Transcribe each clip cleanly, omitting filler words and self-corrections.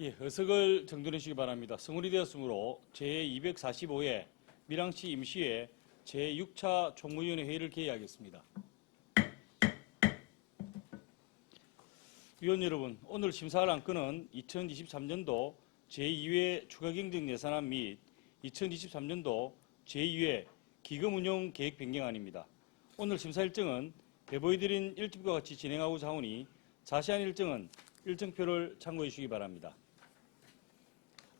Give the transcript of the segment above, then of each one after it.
예, 의석을 정돈해 주시기 바랍니다. 성원이 되었으므로 제245회 밀양시 임시회 제6차 총무위원회 회의를 개의하겠습니다. 위원 여러분, 오늘 심사할 안건은 2023년도 제2회 추가경정 예산안 및 2023년도 제2회 기금운용 계획 변경안입니다. 오늘 심사 일정은 배보해드린 일정과 같이 진행하고자 하오니 자세한 일정은 일정표를 참고해 주시기 바랍니다.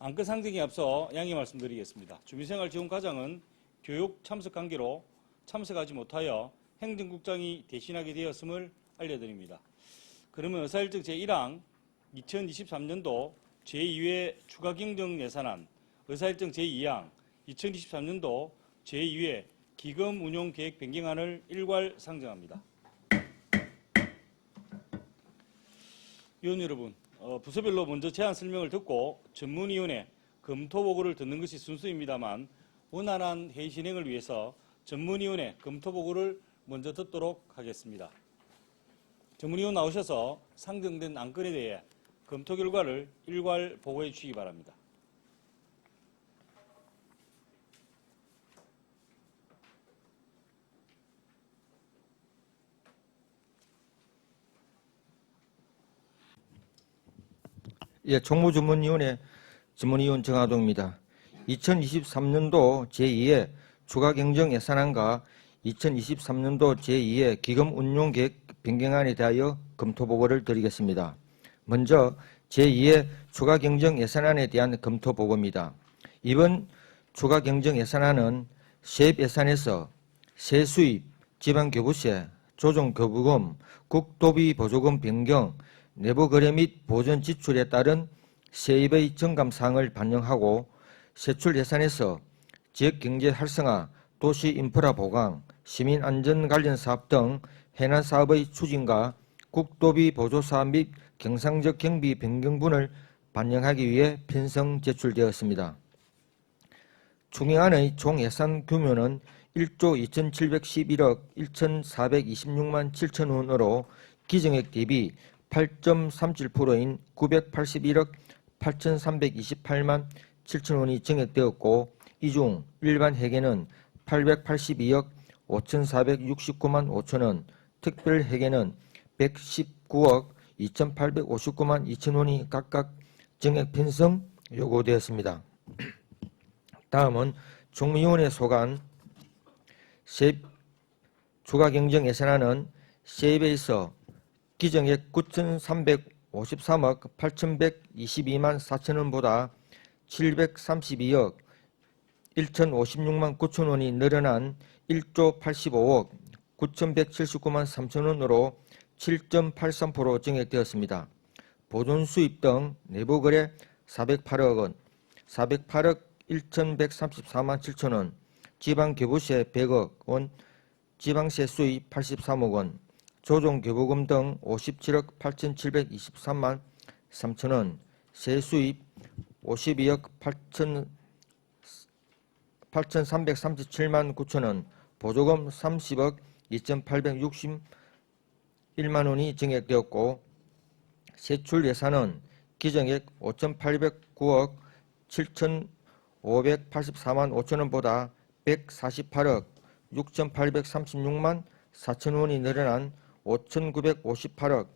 안건 상정에 앞서 양해 말씀드리겠습니다. 주민생활지원과장은 교육 참석 관계로 참석하지 못하여 행정국장이 대신하게 되었음을 알려드립니다. 그러면 의사일정 제1항 2023년도 제2회 추가경정 예산안, 의사일정 제2항 2023년도 제2회 기금운용계획 변경안을 일괄 상정합니다. 위원 여러분, 부서별로 먼저 제안 설명을 듣고 전문위원회 검토보고를 듣는 것이 순서입니다만 원활한 회의 진행을 위해서 전문위원회 검토보고를 먼저 듣도록 하겠습니다. 전문위원 나오셔서 상정된 안건에 대해 검토 결과를 일괄 보고해 주시기 바랍니다. 예, 총무전문위원회 전문위원 정하동입니다. 2023년도 제2회 추가경정 예산안과 2023년도 제2회 기금운용계획 변경안에 대하여 검토보고를 드리겠습니다. 먼저 제2회 추가경정 예산안에 대한 검토보고입니다. 이번 추가경정 예산안은 세입예산에서 세수입, 지방교부세, 조정교부금, 국도비 보조금 변경, 내부거래 및 보전 지출에 따른 세입의 정감사항을 반영하고 세출 예산에서 지역경제 활성화, 도시인프라 보강, 시민안전 관련 사업 등 해난 사업의 추진과 국도비 보조사업 및 경상적 경비 변경분을 반영하기 위해 편성 제출되었습니다. 총회안의 총 예산 규모는 1조 2,711억 1,426만 7천 원으로 기정액 대비 8.37%인 981억 8,328만 7천 원이 증액되었고, 이 중 일반 회계는 882억 5,469만 5천 원, 특별 회계는 119억 2,859만 2천 원이 각각 증액 편성 요구되었습니다. 다음은 총무위원회 소관 세입 추가경정 예산안은 세입에 있어 기정액 9,353억 8,122만 4천 원보다 732억 1,056만 9천 원이 늘어난 1조 85억 9,179만 3천 원으로 7.83% 증액되었습니다. 보존수입 등 내부거래 408억 원, 408억 1,134만 7천 원, 지방교부세 100억 원, 지방세 수입 83억 원, 조정교부금 등 57억 8,723만 3천 원, 세수입 52억 8,337만 9천 원, 보조금 30억 2,861만 원이 증액되었고, 세출 예산은 기정액 5,809억 7,584만 5천 원보다 148억 6,836만 4천 원이 늘어난 5,958억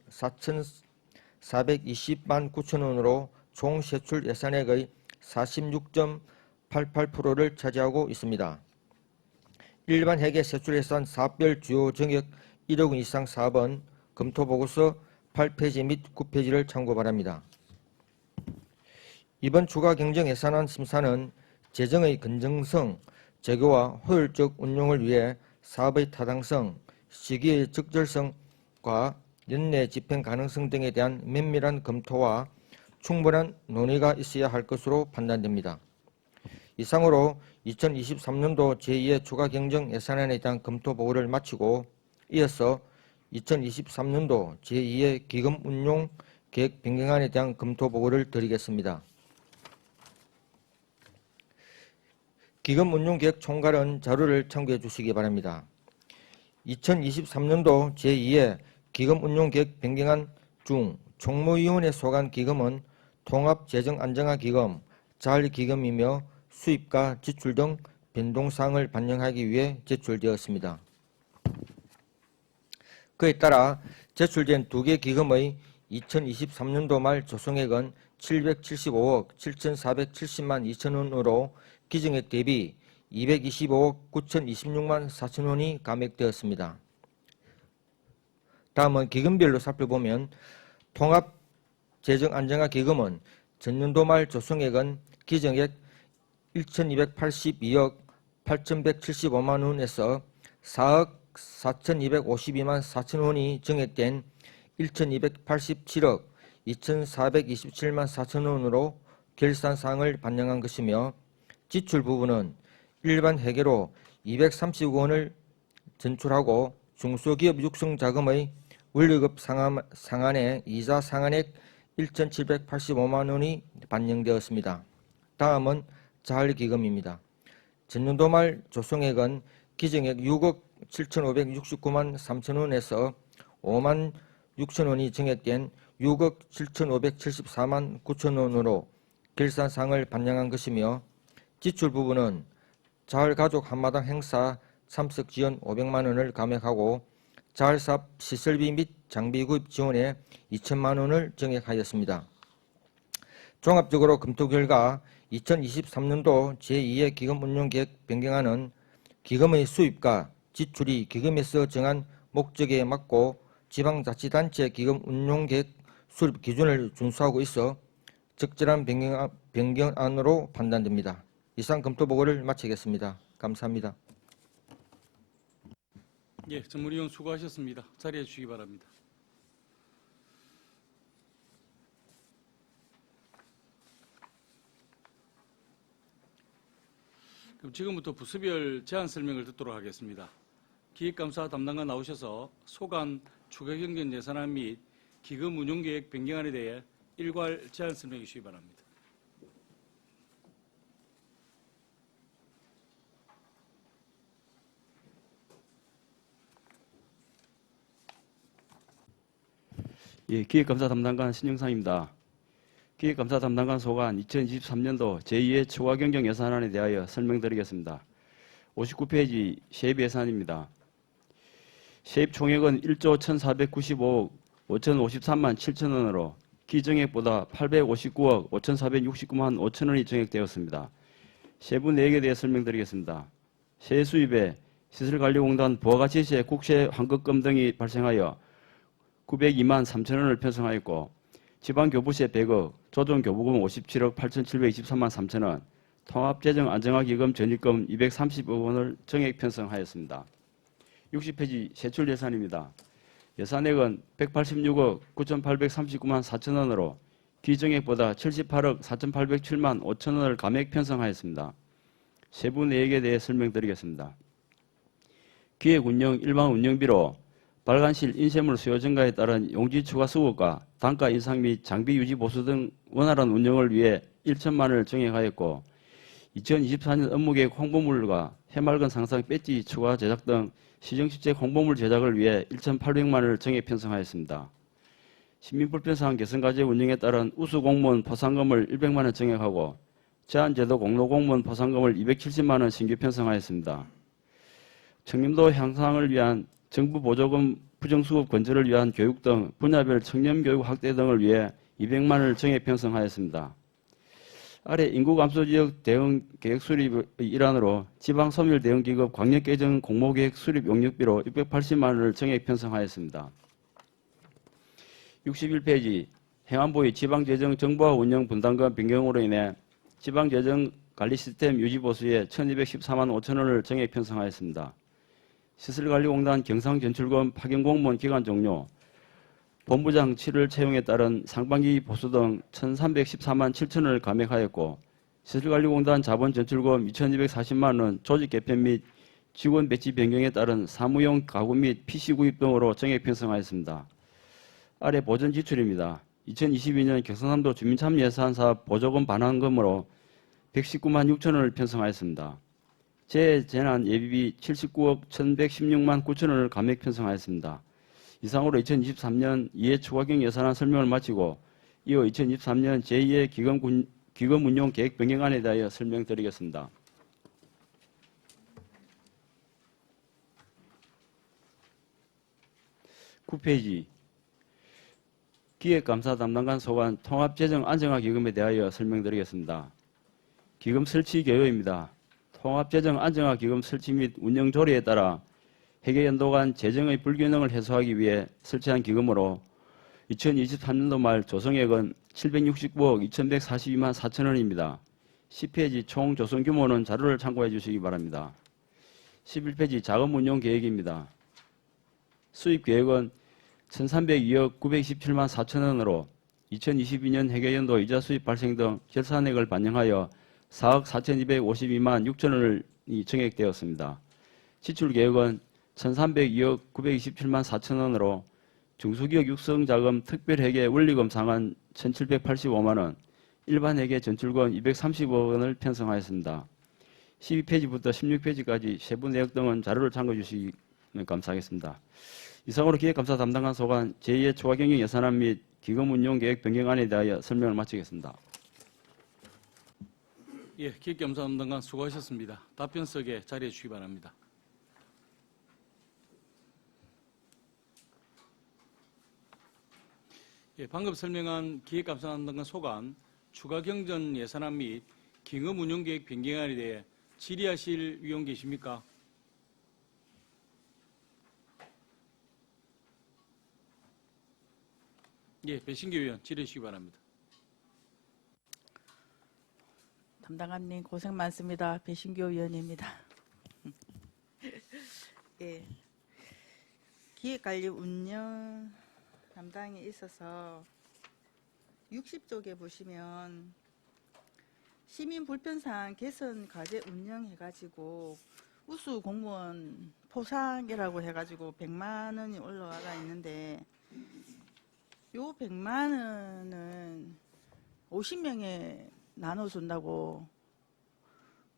4,420만 9천 원으로 총 세출 예산액의 46.88%를 차지하고 있습니다. 일반 회계 세출 예산 사업별 주요 정액 1억 원 이상 사업은 검토보고서 8페이지 및 9페이지를 참고 바랍니다. 이번 추가경정 예산안 심사는 재정의 건전성, 재교와 효율적 운용을 위해 사업의 타당성, 시기의 적절성과 연내 집행 가능성 등에 대한 면밀한 검토와 충분한 논의가 있어야 할 것으로 판단됩니다. 이상으로 2023년도 제2회 추가경정 예산안에 대한 검토보고를 마치고 이어서 2023년도 제2회 기금운용 계획 변경안에 대한 검토보고를 드리겠습니다. 기금운용계획 총괄은 자료를 참고해 주시기 바랍니다. 2023년도 제2회 기금운용계획 변경안 중 총무위원회 소관 기금은 통합재정안정화기금, 자활기금이며 수입과 지출 등 변동사항을 반영하기 위해 제출되었습니다. 그에 따라 제출된 두 개 기금의 2023년도 말 조성액은 775억 7,470만 2천원으로 기정액 대비 225억 9,026만 4천원이 감액되었습니다. 다음은 기금별로 살펴보면 통합재정안정화기금은 전년도 말 조성액은 기정액 1,282억 8,175만 원에서 4억 4,252만 4천 원이 정액된 1,287억 2,427만 4천 원으로 결산사항을 반영한 것이며 지출 부분은 일반 회계로 230억 원을 전출하고 중소기업 육성자금의 원리급 상환에 이자 상환액 1,785만 원이 반영되었습니다. 다음은 자활기금입니다. 전년도 말 조성액은 기정액 6억 7,569만 3천 원에서 5만 6천 원이 정액된 6억 7,574만 9천 원으로 결산사항을 반영한 것이며 지출 부분은 자활가족 한마당 행사 참석 지원 500만 원을 감액하고 자활사업 시설비 및 장비 구입 지원에 2천만 원을 정액하였습니다. 종합적으로 검토 결과 2023년도 제2의 기금 운용계획 변경안은 기금의 수입과 지출이 기금에서 정한 목적에 맞고 지방자치단체 기금 운용계획 수립 기준을 준수하고 있어 적절한 변경안으로 판단됩니다. 이상 검토 보고를 마치겠습니다. 감사합니다. 예, 전문위원 수고하셨습니다. 자리해 주시기 바랍니다. 그럼 지금부터 부서별 제안 설명을 듣도록 하겠습니다. 기획감사 담당관 나오셔서 소관 추가 경정 예산안 및 기금 운용계획 변경안에 대해 일괄 제안 설명해 주시기 바랍니다. 예, 기획감사 담당관 신영상입니다. 기획감사 담당관 소관 2023년도 제2의 추가경정 예산안에 대하여 설명드리겠습니다. 59페이지 세입 예산입니다. 세입 총액은 1조 1,495억 5,053만 7천 원으로 기정액보다 859억 5,469만 5천 원이 정액되었습니다. 세부 내역에 대해 설명드리겠습니다. 세수입에 시설관리공단 부가가치세 국세 환급금 등이 발생하여 902만 3천 원을 편성하였고 지방교부세 100억, 조정교부금 57억 8,723만 3천 원, 통합재정안정화기금 전입금 230억 원을 정액 편성하였습니다. 60페이지 세출예산입니다. 예산액은 186억 9,839만 4천 원으로 기정액보다 78억 4,807만 5천 원을 감액 편성하였습니다. 세부 내역에 대해 설명드리겠습니다. 기획운영 일반 운영비로 발간실 인쇄물 수요 증가에 따른 용지 추가 수급과 단가 인상 및 장비 유지 보수 등 원활한 운영을 위해 1천만 원을 정액하였고 2024년 업무계획 홍보물과 해맑은 상상 배지 추가 제작 등 시정실제 홍보물 제작을 위해 1,800만 원을 정액 편성하였습니다. 시민불편사항 개선과제 운영에 따른 우수공무원 포상금을 100만 원 정액하고 제한제도 공로공무원 포상금을 270만 원 신규 편성하였습니다. 청렴도 향상을 위한 정부 보조금 부정수급 건절을 위한 교육 등 분야별 청년교육 확대 등을 위해 200만 원을 정액 편성하였습니다. 아래 인구감소지역 대응 계획 수립의 일환으로 지방소멸 대응기급 광역개정 공모계획 수립 용역비로 680만 원을 정액 편성하였습니다. 61페이지 행안부의 지방재정 정보화 운영 분담금 변경으로 인해 지방재정 관리 시스템 유지 보수에 1,214만 5천 원을 정액 편성하였습니다. 시설관리공단 경상전출금 파견공무원 기간 종료, 본부장 7월 채용에 따른 상반기 보수 등 1,314만 7천 원을 감액하였고 시설관리공단 자본전출금 2,240만 원 조직 개편 및 직원 배치 변경에 따른 사무용 가구 및 PC 구입 등으로 정액 편성하였습니다. 아래 보전 지출입니다. 2022년 경상남도 주민참여예산사업 보조금 반환금으로 119만 6천 원을 편성하였습니다. 재재난 예비비 79억 1,116만 9천 원을 감액 편성하였습니다. 이상으로 2023년 2회 추가경 예산안 설명을 마치고 이어 2023년 제2의 기금 운용 계획 변경안에 대하여 설명드리겠습니다. (9페이지) 기획감사 담당관 소관 통합재정 안정화 기금에 대하여 설명드리겠습니다. 기금 설치 개요입니다. 통합재정 안정화 기금 설치 및 운영 조례에 따라 회계연도 간 재정의 불균형을 해소하기 위해 설치한 기금으로 2023년도 말 조성액은 769억 2142만 4천 원입니다. 10페이지 총 조성 규모는 자료를 참고해 주시기 바랍니다. 11페이지 자금 운용 계획입니다. 수입 계획은 1,302억 927만 4천 원으로 2022년 회계연도 이자 수입 발생 등 결산액을 반영하여 4억 4,252만 6천 원을 정액되었습니다. 지출 계획은 1,302억 927만 4천 원으로 중소기업 육성자금 특별회계 원리금 상환 1,785만 원, 일반회계 전출권 230억 원을 편성하였습니다. 12페이지부터 16페이지까지 세부 내역 등은 자료를 참고해 주시면 감사하겠습니다. 이상으로 기획감사 담당관 소관 제2의 초과경영 예산안 및 기금 운용 계획 변경안에 대하여 설명을 마치겠습니다. 예, 기획감사 담당관 수고하셨습니다. 답변석에 자리해 주시기 바랍니다. 예, 방금 설명한 기획감사 담당관 소관 추가 경전 예산안 및 기금 운용 계획 변경안에 대해 질의하실 위원 계십니까? 예, 배신규 의원 질의해 주시기 바랍니다. 담당관님 고생 많습니다. 배신교 의원입니다. 예, 기획관리 운영 담당에 있어서 60쪽에 보시면 시민 불편사항 개선 과제 운영해가지고 우수 공무원 포상이라고 해가지고 100만 원이 올라가 있는데 요 100만 원은 50명에 나눠준다고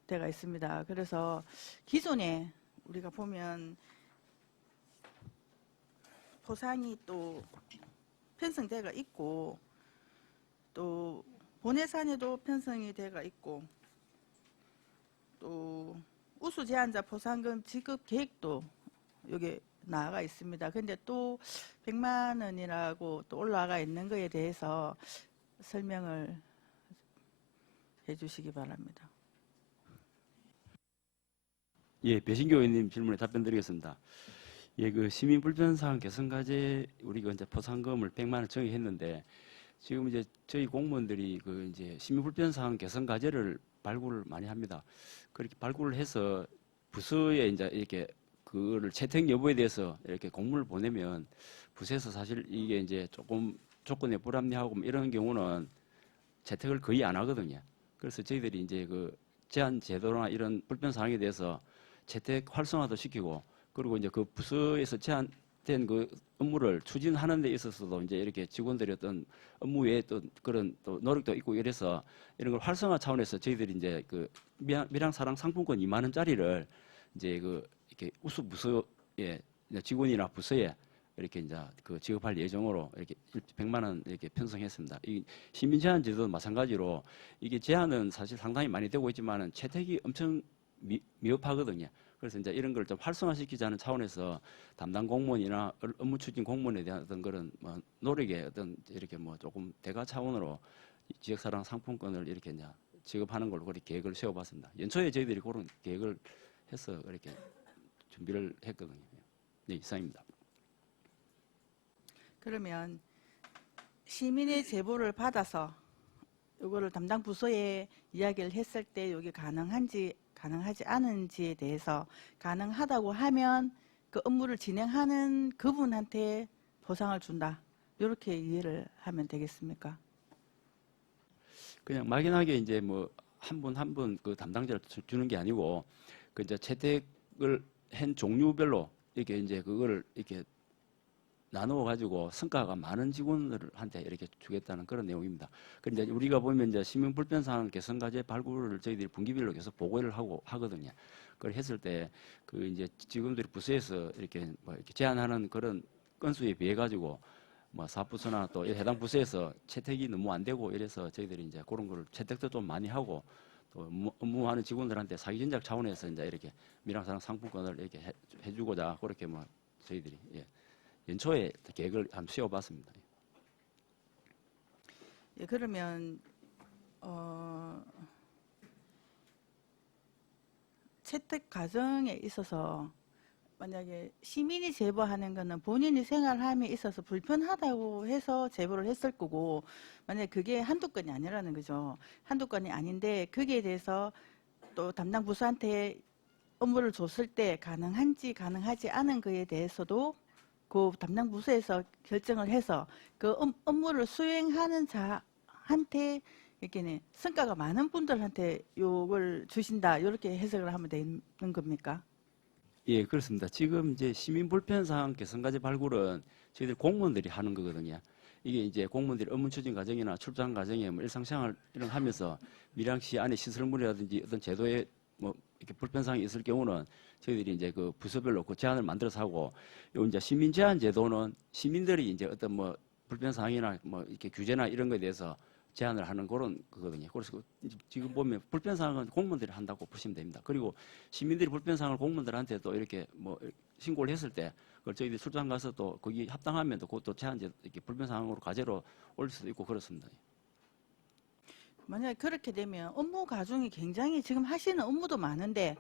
되어 있습니다. 그래서 기존에 우리가 보면 포상이 또 편성되어 있고 또 본예산에도 편성이 되어 있고 또 우수 제한자 포상금 지급 계획도 여기 나와 있습니다. 근데 또 100만 원이라고 또 올라가 있는 거에 대해서 설명을 해주시기 바랍니다. 예, 배신교 의원님 질문에 답변드리겠습니다. 예, 그 시민 불편사항 개선 과제 우리가 이제 포상금을 100만 원 정의했는데 지금 이제 저희 공무원들이 그 이제 시민 불편사항 개선 과제를 발굴을 많이 합니다. 그렇게 발굴을 해서 부서에 이제 이렇게 그거를 채택 여부에 대해서 이렇게 공문을 보내면 부서에서 사실 이게 이제 조금 조건에 불합리하고 뭐 이런 경우는 채택을 거의 안 하거든요. 그래서 저희들이 이제 그 제한 제도나 이런 불편 사항에 대해서 채택 활성화도 시키고 그리고 이제 그 부서에서 제한된 그 업무를 추진하는 데 있어서도 이제 이렇게 직원들이 어떤 업무 외에 또 그런 또 노력도 있고 이래서 이런 걸 활성화 차원에서 저희들이 이제 그 밀양사랑 상품권 2만 원짜리를 이제 그 이렇게 우수 부서에 직원이나 부서에 이렇게 이제 그 지급할 예정으로 이렇게 100만 원 이렇게 편성했습니다. 이 시민 제한 제도도 마찬가지로 이게 제한은 사실 상당히 많이 되고 있지만은 채택이 엄청 미흡하거든요. 그래서 이제 이런 걸 좀 활성화시키자는 차원에서 담당 공무원이나 업무 추진 공무원에 대한 어떤 그런 뭐 노력의 어떤 이렇게 뭐 조금 대가 차원으로 지역사랑 상품권을 이렇게 이제 지급하는 걸로 그렇게 계획을 세워봤습니다. 연초에 저희들이 그런 계획을 해서 이렇게 준비를 했거든요. 네, 이상입니다. 그러면 시민의 제보를 받아서 이거를 담당 부서에 이야기를 했을 때 이게 가능한지 가능하지 않은지에 대해서 가능하다고 하면 그 업무를 진행하는 그분한테 보상을 준다. 이렇게 이해를 하면 되겠습니까? 그냥 막연하게 이제 뭐 한 분 한 분 그 담당자를 주는 게 아니고 그 이제 채택을 한 종류별로 이렇게 이제 그걸 이렇게 나누어 가지고 성과가 많은 직원들한테 이렇게 주겠다는 그런 내용입니다. 그런데 우리가 보면 이제 시민 불편 사항 개선 과제 발굴을 저희들이 분기별로 계속 보고를 하고 하거든요. 그걸 했을 때 그 이제 직원들이 부서에서 이렇게 뭐 이렇게 제안하는 그런 건수에 비해 가지고 뭐 사부서나 또 해당 부서에서 채택이 너무 안 되고 이래서 저희들이 이제 그런 걸 채택도 좀 많이 하고 또 업무하는 직원들한테 사기 전략 차원에서 이제 이렇게 밀양사랑 상품권을 이렇게 해주고자 그렇게 뭐 저희들이 연초에 계획을 한번 세워봤습니다. 예, 그러면 채택 과정에 있어서 만약에 시민이 제보하는 거는 본인이 생활함에 있어서 불편하다고 해서 제보를 했을 거고, 만약에 그게 한두 건이 아니라는 거죠. 한두 건이 아닌데 거기에 대해서 또 담당 부서한테 업무를 줬을 때 가능한지 가능하지 않은 거에 대해서도 그 담당 부서에서 결정을 해서 그 업무를 수행하는 자한테 이렇게 성과가 많은 분들한테 요걸 주신다, 이렇게 해석을 하면 되는 겁니까? 예, 그렇습니다. 지금 이제 시민 불편사항 개선과제 발굴은 저희들 공무원들이 하는 거거든요. 이게 이제 공무원들이 업무 추진 과정이나 출장 과정에 뭐 일상생활 이런 거 하면서 밀양시 안에 시설물이라든지 어떤 제도에 뭐 이렇게 불편사항이 있을 경우는 저희들이 이제 그 부서별로 그 제안을 만들어서 하고, 요 이제 시민 제안 제도는 시민들이 이제 어떤 뭐 불편사항이나 뭐 이렇게 규제나 이런 거에 대해서 제안을 하는 그런 거거든요. 그래서 지금 보면 불편사항은 공무원들이 한다고 보시면 됩니다. 그리고 시민들이 불편사항을 공무원들한테 또 이렇게 뭐 신고를 했을 때 그걸 저희들이 출장 가서 또 거기 합당하면 또 그것도 제한제 이렇게 불편사항으로 과제로 올릴 수도 있고 그렇습니다. 만약에 그렇게 되면 업무 과중이 굉장히 지금 하시는 업무도 많은데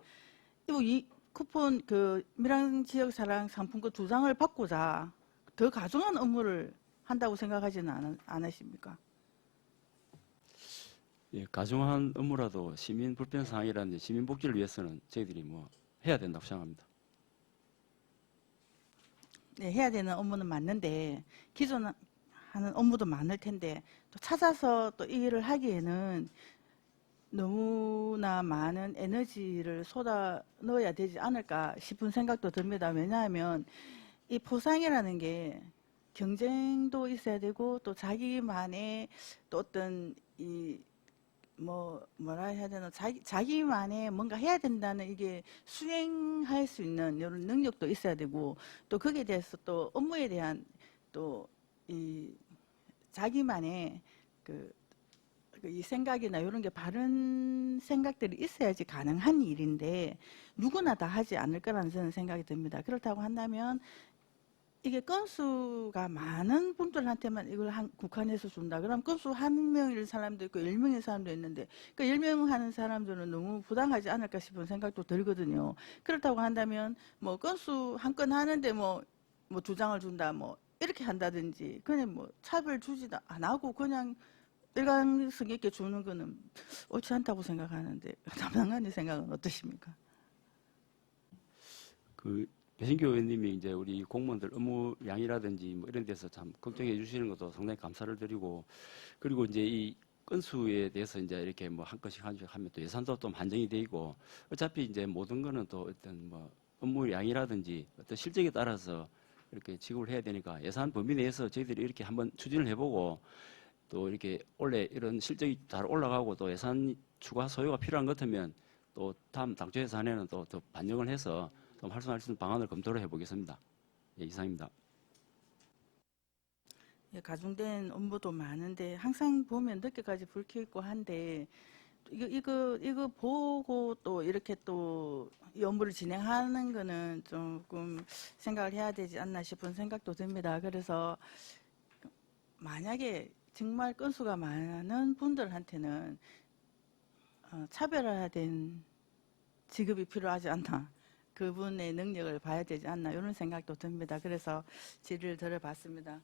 이 쿠폰 그 밀양 지역 사랑 상품권 2장을 받고자 더 과중한 업무를 한다고 생각하지는 않으십니까? 예, 가중한 업무라도 시민 불편사항이라든지 시민 복지를 위해서는 저희들이 뭐 해야 된다고 생각합니다. 네, 해야 되는 업무는 맞는데 기존 하는 업무도 많을 텐데 또 찾아서 또 이 일을 하기에는 너무나 많은 에너지를 쏟아 넣어야 되지 않을까 싶은 생각도 듭니다. 왜냐하면 이 포상이라는 게 경쟁도 있어야 되고 또 자기만의 또 어떤 뭐라 해야 되나, 자기만의 뭔가 해야 된다는, 이게 수행할 수 있는 이런 능력도 있어야 되고, 또 거기에 대해서 또 업무에 대한 또 이 자기만의 이 생각이나 이런 게 바른 생각들이 있어야지 가능한 일인데 누구나 다 하지 않을 거라는 저는 생각이 듭니다. 그렇다고 한다면 이게 건수가 많은 분들한테만 이걸 국한해서 준다. 그럼 건수 1명일 사람도 있고 10명일 사람도 있는데 그 10명 하는 사람들은 너무 부당하지 않을까 싶은 생각도 들거든요. 그렇다고 한다면 뭐 건수 한 건 하는데 뭐 2장을 준다 뭐 이렇게 한다든지, 그냥 뭐 차별 주지도 안 하고 그냥 일관성 있게 주는 거는 옳지 않다고 생각하는데 담당관님 생각은 어떠십니까? 그 배신교 의원님이 이제 우리 공무원들 업무량이라든지 뭐 이런 데서 참 걱정해 주시는 것도 상당히 감사를 드리고, 그리고 이제 이 건수에 대해서 이제 이렇게 뭐 한 건씩 하면 또 예산도 좀 한정이 돼 있고, 어차피 이제 모든 거는 또 어떤 뭐 업무량이라든지 어떤 실적에 따라서 이렇게 지급을 해야 되니까 예산 범위 내에서 저희들이 이렇게 한번 추진을 해보고, 또 이렇게 원래 이런 실적이 잘 올라가고 또 예산 추가 소요가 필요한 것 같으면 또 다음 당초 예산에는 또 더 반영을 해서 좀 활성화할 수 있는 방안을 검토를 해보겠습니다. 예, 이상입니다. 예, 가중된 업무도 많은데 항상 보면 늦게까지 불 켜 있고 한데 이거 보고 또 이렇게 또 이 업무를 진행하는 거는 조금 생각을 해야 되지 않나 싶은 생각도 듭니다. 그래서 만약에 정말 건수가 많은 분들한테는 차별화된 지급이 필요하지 않나, 그분의 능력을 봐야 되지 않나, 이런 생각도 듭니다. 그래서 질의를 드려봤습니다.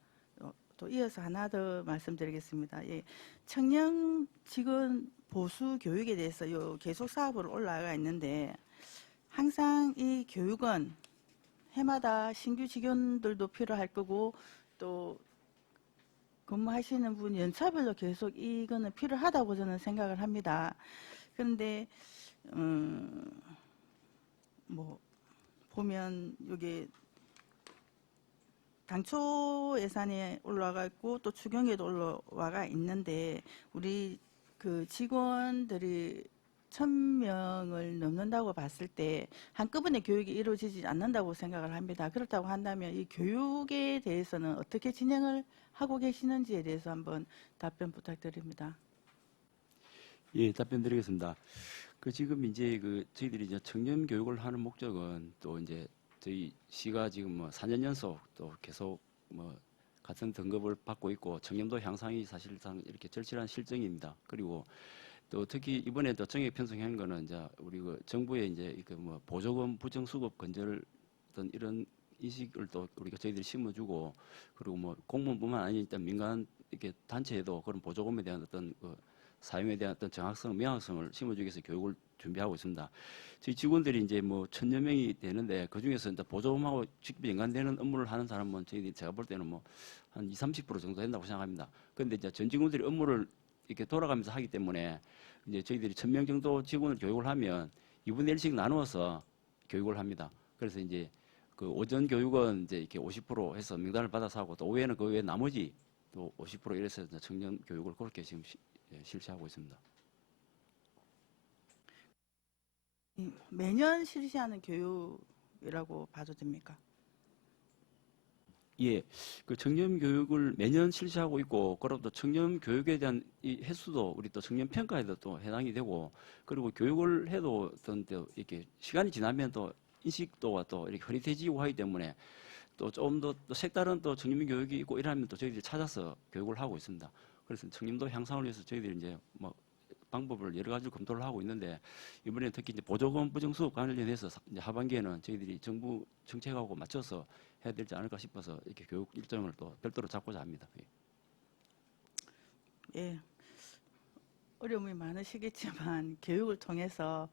또 이어서 하나 더 말씀드리겠습니다. 예, 청년 직원 보수 교육에 대해서 요 계속 사업으로 올라가 있는데 항상 이 교육은 해마다 신규 직원들도 필요할 거고 또 근무하시는 분 연차별로 계속 이거는 필요하다고 저는 생각을 합니다. 그런데 뭐 보면 여기 당초 예산에 올라가 있고 또 추경에도 올라와 있는데 우리 그 직원들이 5,000명을 넘는다고 봤을 때 한꺼번에 교육이 이루어지지 않는다고 생각을 합니다. 그렇다고 한다면 이 교육에 대해서는 어떻게 진행을 하고 계시는지에 대해서 한번 답변 부탁드립니다. 예, 답변 드리겠습니다. 지금 이제 저희들이 이제 청년 교육을 하는 목적은 또 이제 저희 시가 지금 뭐 4년 연속 또 계속 뭐 같은 등급을 받고 있고 청렴도 향상이 사실상 이렇게 절실한 실정입니다. 그리고 또 특히 이번에 또 정액 편성한 거는 이제 우리 정부의 이제 뭐 보조금 부정수급 건절 어떤 이런 인식을 또 우리가 저희들이 심어주고 그리고 뭐 공무원뿐만 아니라 일단 민간 이렇게 단체에도 그런 보조금에 대한 어떤 사용에 대한 어떤 정확성, 명확성을 심어주기 위해서 교육을 준비하고 있습니다. 저희 직원들이 이제 뭐 1,000여 명이 되는데 그 중에서 이제 보조금하고 직접 연관되는 업무를 하는 사람은 저희들이 제가 볼 때는 뭐 한 20-30% 정도 된다고 생각합니다. 그런데 이제 전 직원들이 업무를 이렇게 돌아가면서 하기 때문에 이제 저희들이 1,000명 정도 직원을 교육을 하면 2분의 1씩 나누어서 교육을 합니다. 그래서 이제 오전 교육은 이제 이렇게 50% 해서 명단을 받아서 하고 또 오후에는 그 외에 나머지 또 50% 이래서 청년 교육을 그렇게 지금 실시하고 있습니다. 매년 실시하는 교육이라고 봐도 됩니까? 예, 청년 교육을 매년 실시하고 있고, 그리고 또 청년 교육에 대한 이 횟수도 우리 또 청년 평가에도 또 해당이 되고, 그리고 교육을 해도 어떤 또 이렇게 시간이 지나면 또 인식도가 또 이렇게 흐릿해지고 하기 때문에 또 좀 더 또 색다른 또 청년 교육이 있고 이러면 또 저희들이 찾아서 교육을 하고 있습니다. 그래서 청년도 향상을 위해서 저희들이 이제 뭐 방법을 여러 가지로 검토를 하고 있는데 이번에 특히 이제 보조금 부정수급 관련해서 이제 하반기에는 저희들이 정부 정책하고 맞춰서 해야 되지 않을까 싶어서 이렇게 교육 일정을 또 별도로 잡고자 합니다. 예, 어려움이 많으시겠지만 교육을 통해서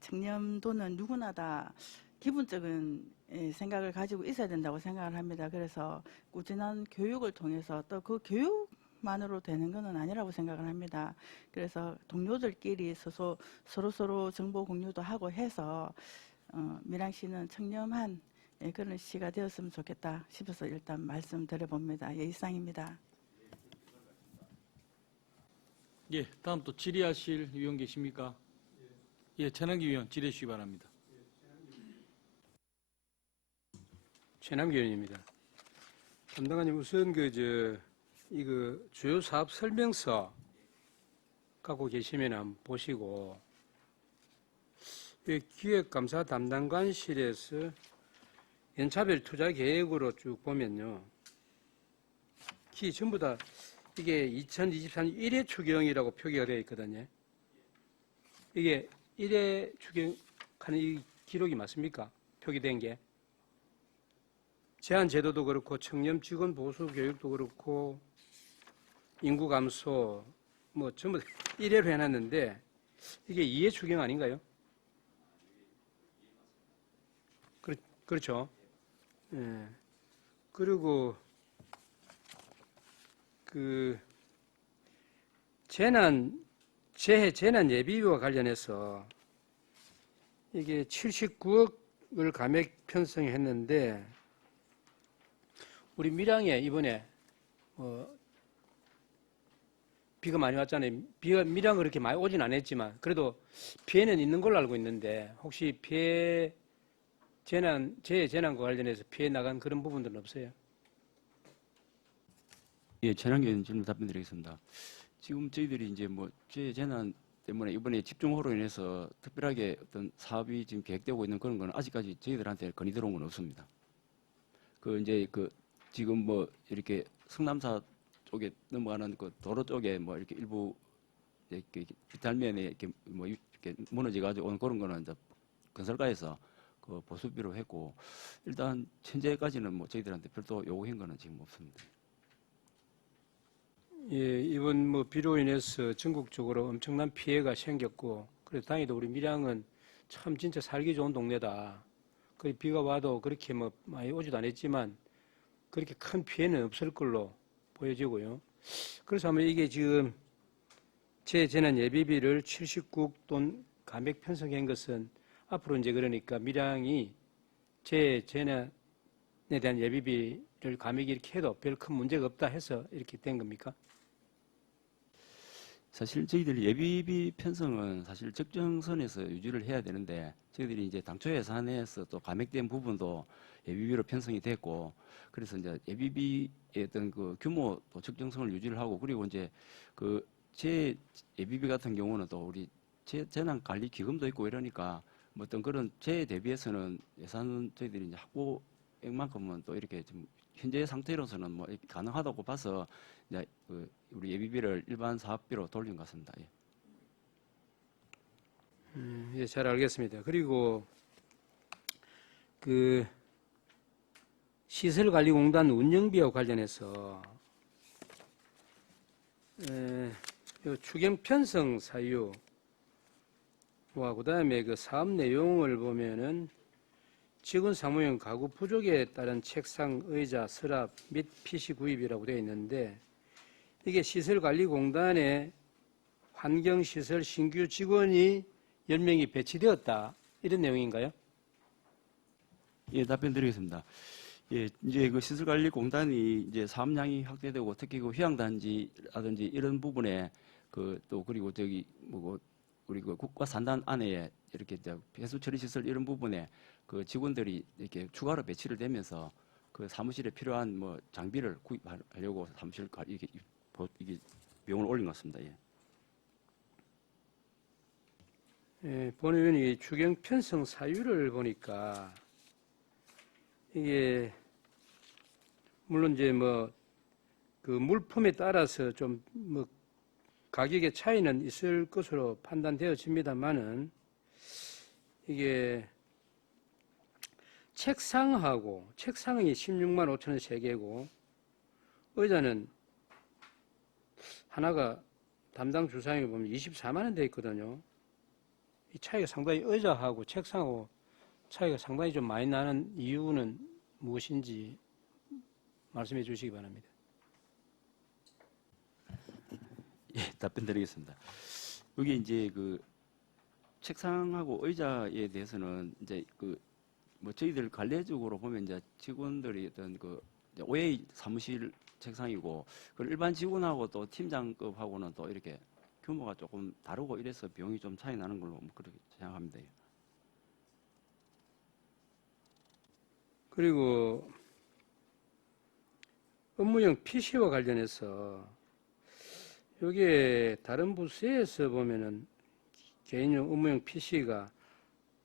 청렴도는 누구나 다 기본적인 생각을 가지고 있어야 된다고 생각을 합니다. 그래서 꾸준한 교육을 통해서 또 그 교육만으로 되는 것은 아니라고 생각을 합니다. 그래서 동료들끼리 서로 정보 공유도 하고 해서 밀양시는 청렴한 그런 시가 되었으면 좋겠다 싶어서 일단 말씀드려봅니다. 예, 이상입니다. 예, 다음 또 질의하실 위원 계십니까? 예, 최남기 위원 질의해 주시기 바랍니다. 최남기 의원입니다. 담당관님 우선 이거 주요 사업 설명서 갖고 계시면 한번 보시고 기획감사 담당관실에서 연차별 투자 계획으로 쭉 보면요. 전부 다 이게 2024년 1회 추경이라고 표기가 되어 있거든요. 이게 1회 추경하는 이 기록이 맞습니까? 표기된 게. 제한 제도도 그렇고 청년 직원 보수 교육도 그렇고 인구 감소 뭐 전부 1회로 해놨는데 이게 2회 추경 아닌가요? 그렇죠. 예. 그리고 재난 예비비와 관련해서 이게 79억을 감액 편성했는데 우리 밀양에 이번에 비가 많이 왔잖아요. 비가 밀양 그렇게 많이 오진 않았지만 그래도 피해는 있는 걸로 알고 있는데 혹시 재해재난과 관련해서 피해 나간 그런 부분들은 없어요? 예, 최남기 의원 질문 답변드리겠습니다. 지금 저희들이 이제 뭐 재난 때문에 이번에 집중호우로 인해서 특별하게 어떤 사업이 지금 계획되고 있는 그런 건 아직까지 저희들한테 건의 들어온 건 없습니다. 지금 뭐 이렇게 성남사 쪽에 넘어가는 도로 쪽에 뭐 이렇게 일부 이렇게 비탈면에 이렇게 뭐 이렇게 무너져가지고 온 그런 거는 이제 건설가에서 보수비로 했고 일단 현재까지는 뭐 저희들한테 별도 요구한 거는 지금 없습니다. 예, 이번 뭐 비로 인해서 전국적으로 엄청난 피해가 생겼고 그래서 다행히도 우리 밀양은 참 진짜 살기 좋은 동네다. 거의 비가 와도 그렇게 뭐 많이 오지도 않았지만 그렇게 큰 피해는 없을 걸로 보여지고요. 그래서 아마 이게 지금 재재난 예비비를 79억 돈 감액 편성한 것은 앞으로 이제 그러니까 밀양이 재재난에 대한 예비비를 감액 이렇게 해도 별 큰 문제가 없다 해서 이렇게 된 겁니까? 사실 저희들이 예비비 편성은 사실 적정선에서 유지를 해야 되는데 저희들이 이제 당초 예산에서 또 감액된 부분도 예비비로 편성이 됐고 그래서 이제 예비비의 어떤 그 규모도 적정성을 유지를 하고 그리고 이제 그 제 예비비 같은 경우는 또 우리 재난 관리 기금도 있고 이러니까 뭐 어떤 그런 재해 대비해서는 예산은 저희들이 이제 확보액만큼은 또 이렇게 좀 현재 상태로서는 뭐 이렇게 가능하다고 봐서 이제 그 우리 예비비를 일반 사업비로 돌린 것 같습니다. 예. 예, 잘 알겠습니다. 그리고 그 시설관리공단 운영비와 관련해서 요 추경 편성 사유와 그다음에 그 사업 내용을 보면은 직원 사무용 가구 부족에 따른 책상, 의자, 서랍 및 PC 구입이라고 되어 있는데 이게 시설관리공단에 환경시설 신규 직원이 10명이 배치되었다 이런 내용인가요? 예, 답변 드리겠습니다. 예, 이제 그 시설관리공단이 이제 사업량이 확대되고 특히 그 휴양단지라든지 이런 부분에 그 또 그리고 저기 뭐 우리 그 국가산단 안에 이렇게 이제 배수 처리 시설 이런 부분에 그 직원들이 이렇게 추가로 배치를 되면서 그 사무실에 필요한 뭐 장비를 구입하려고 사무실 이게 비용을 올린 것 같습니다. 예. 예, 본 의원이 추경 편성 사유를 보니까 이게 물론 이제 뭐 그 물품에 따라서 좀 뭐 가격의 차이는 있을 것으로 판단되어집니다만은 이게 책상이 16만 5천 원 3개고 의자는 하나가 담당 주상에 보면 24만 원 돼 있거든요. 이 차이가 상당히 의자하고 책상하고 차이가 상당히 좀 많이 나는 이유는 무엇인지 말씀해 주시기 바랍니다. 예, 답변 드리겠습니다. 여기 이제 그 책상하고 의자에 대해서는 이제 그 뭐 저희들 관례적으로 보면 이제 직원들이 어떤 그 OA 사무실 책상이고 그 일반 직원하고 또 팀장급하고는 또 이렇게 규모가 조금 다르고 이래서 비용이 좀 차이 나는 걸로 그렇게 생각합니다. 그리고 업무용 PC와 관련해서 여기에 다른 부서에서 보면은 개인용 업무용 PC가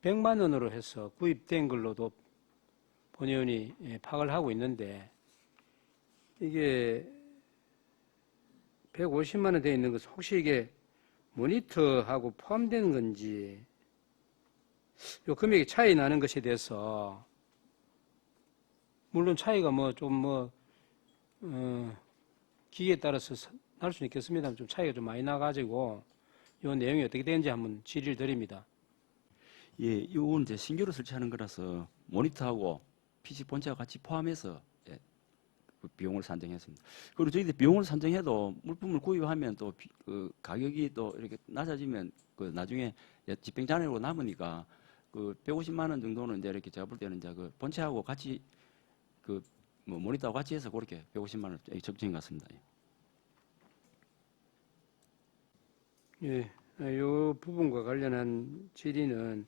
100만 원으로 해서 구입된 걸로도 본 의원이 파악을 하고 있는데 이게 150만 원 되어 있는 것은 혹시 이게 모니터하고 포함되는 건지 요 금액이 차이 나는 것에 대해서 물론 차이가 뭐 좀 기계에 따라서 날 수는 있겠습니다만 좀 차이가 좀 많이 나가지고 요 내용이 어떻게 되는지 한번 질의를 드립니다. 예, 이건 이제 신규로 설치하는 거라서 모니터하고 PC 본체와 같이 포함해서 예, 그 비용을 산정했습니다. 그리고 저희들 비용을 산정해도 물품을 구입하면 또 그 가격이 또 이렇게 낮아지면 그 나중에 집행 잔액으로 남으니까 그 150만 원 정도는 이제 이렇게 제가 볼 때는 이제 그 본체하고 같이 그 뭐 모니터하고 같이 해서 그렇게 150만 원 적정인 것 같습니다. 예, 이 부분과 관련한 질의는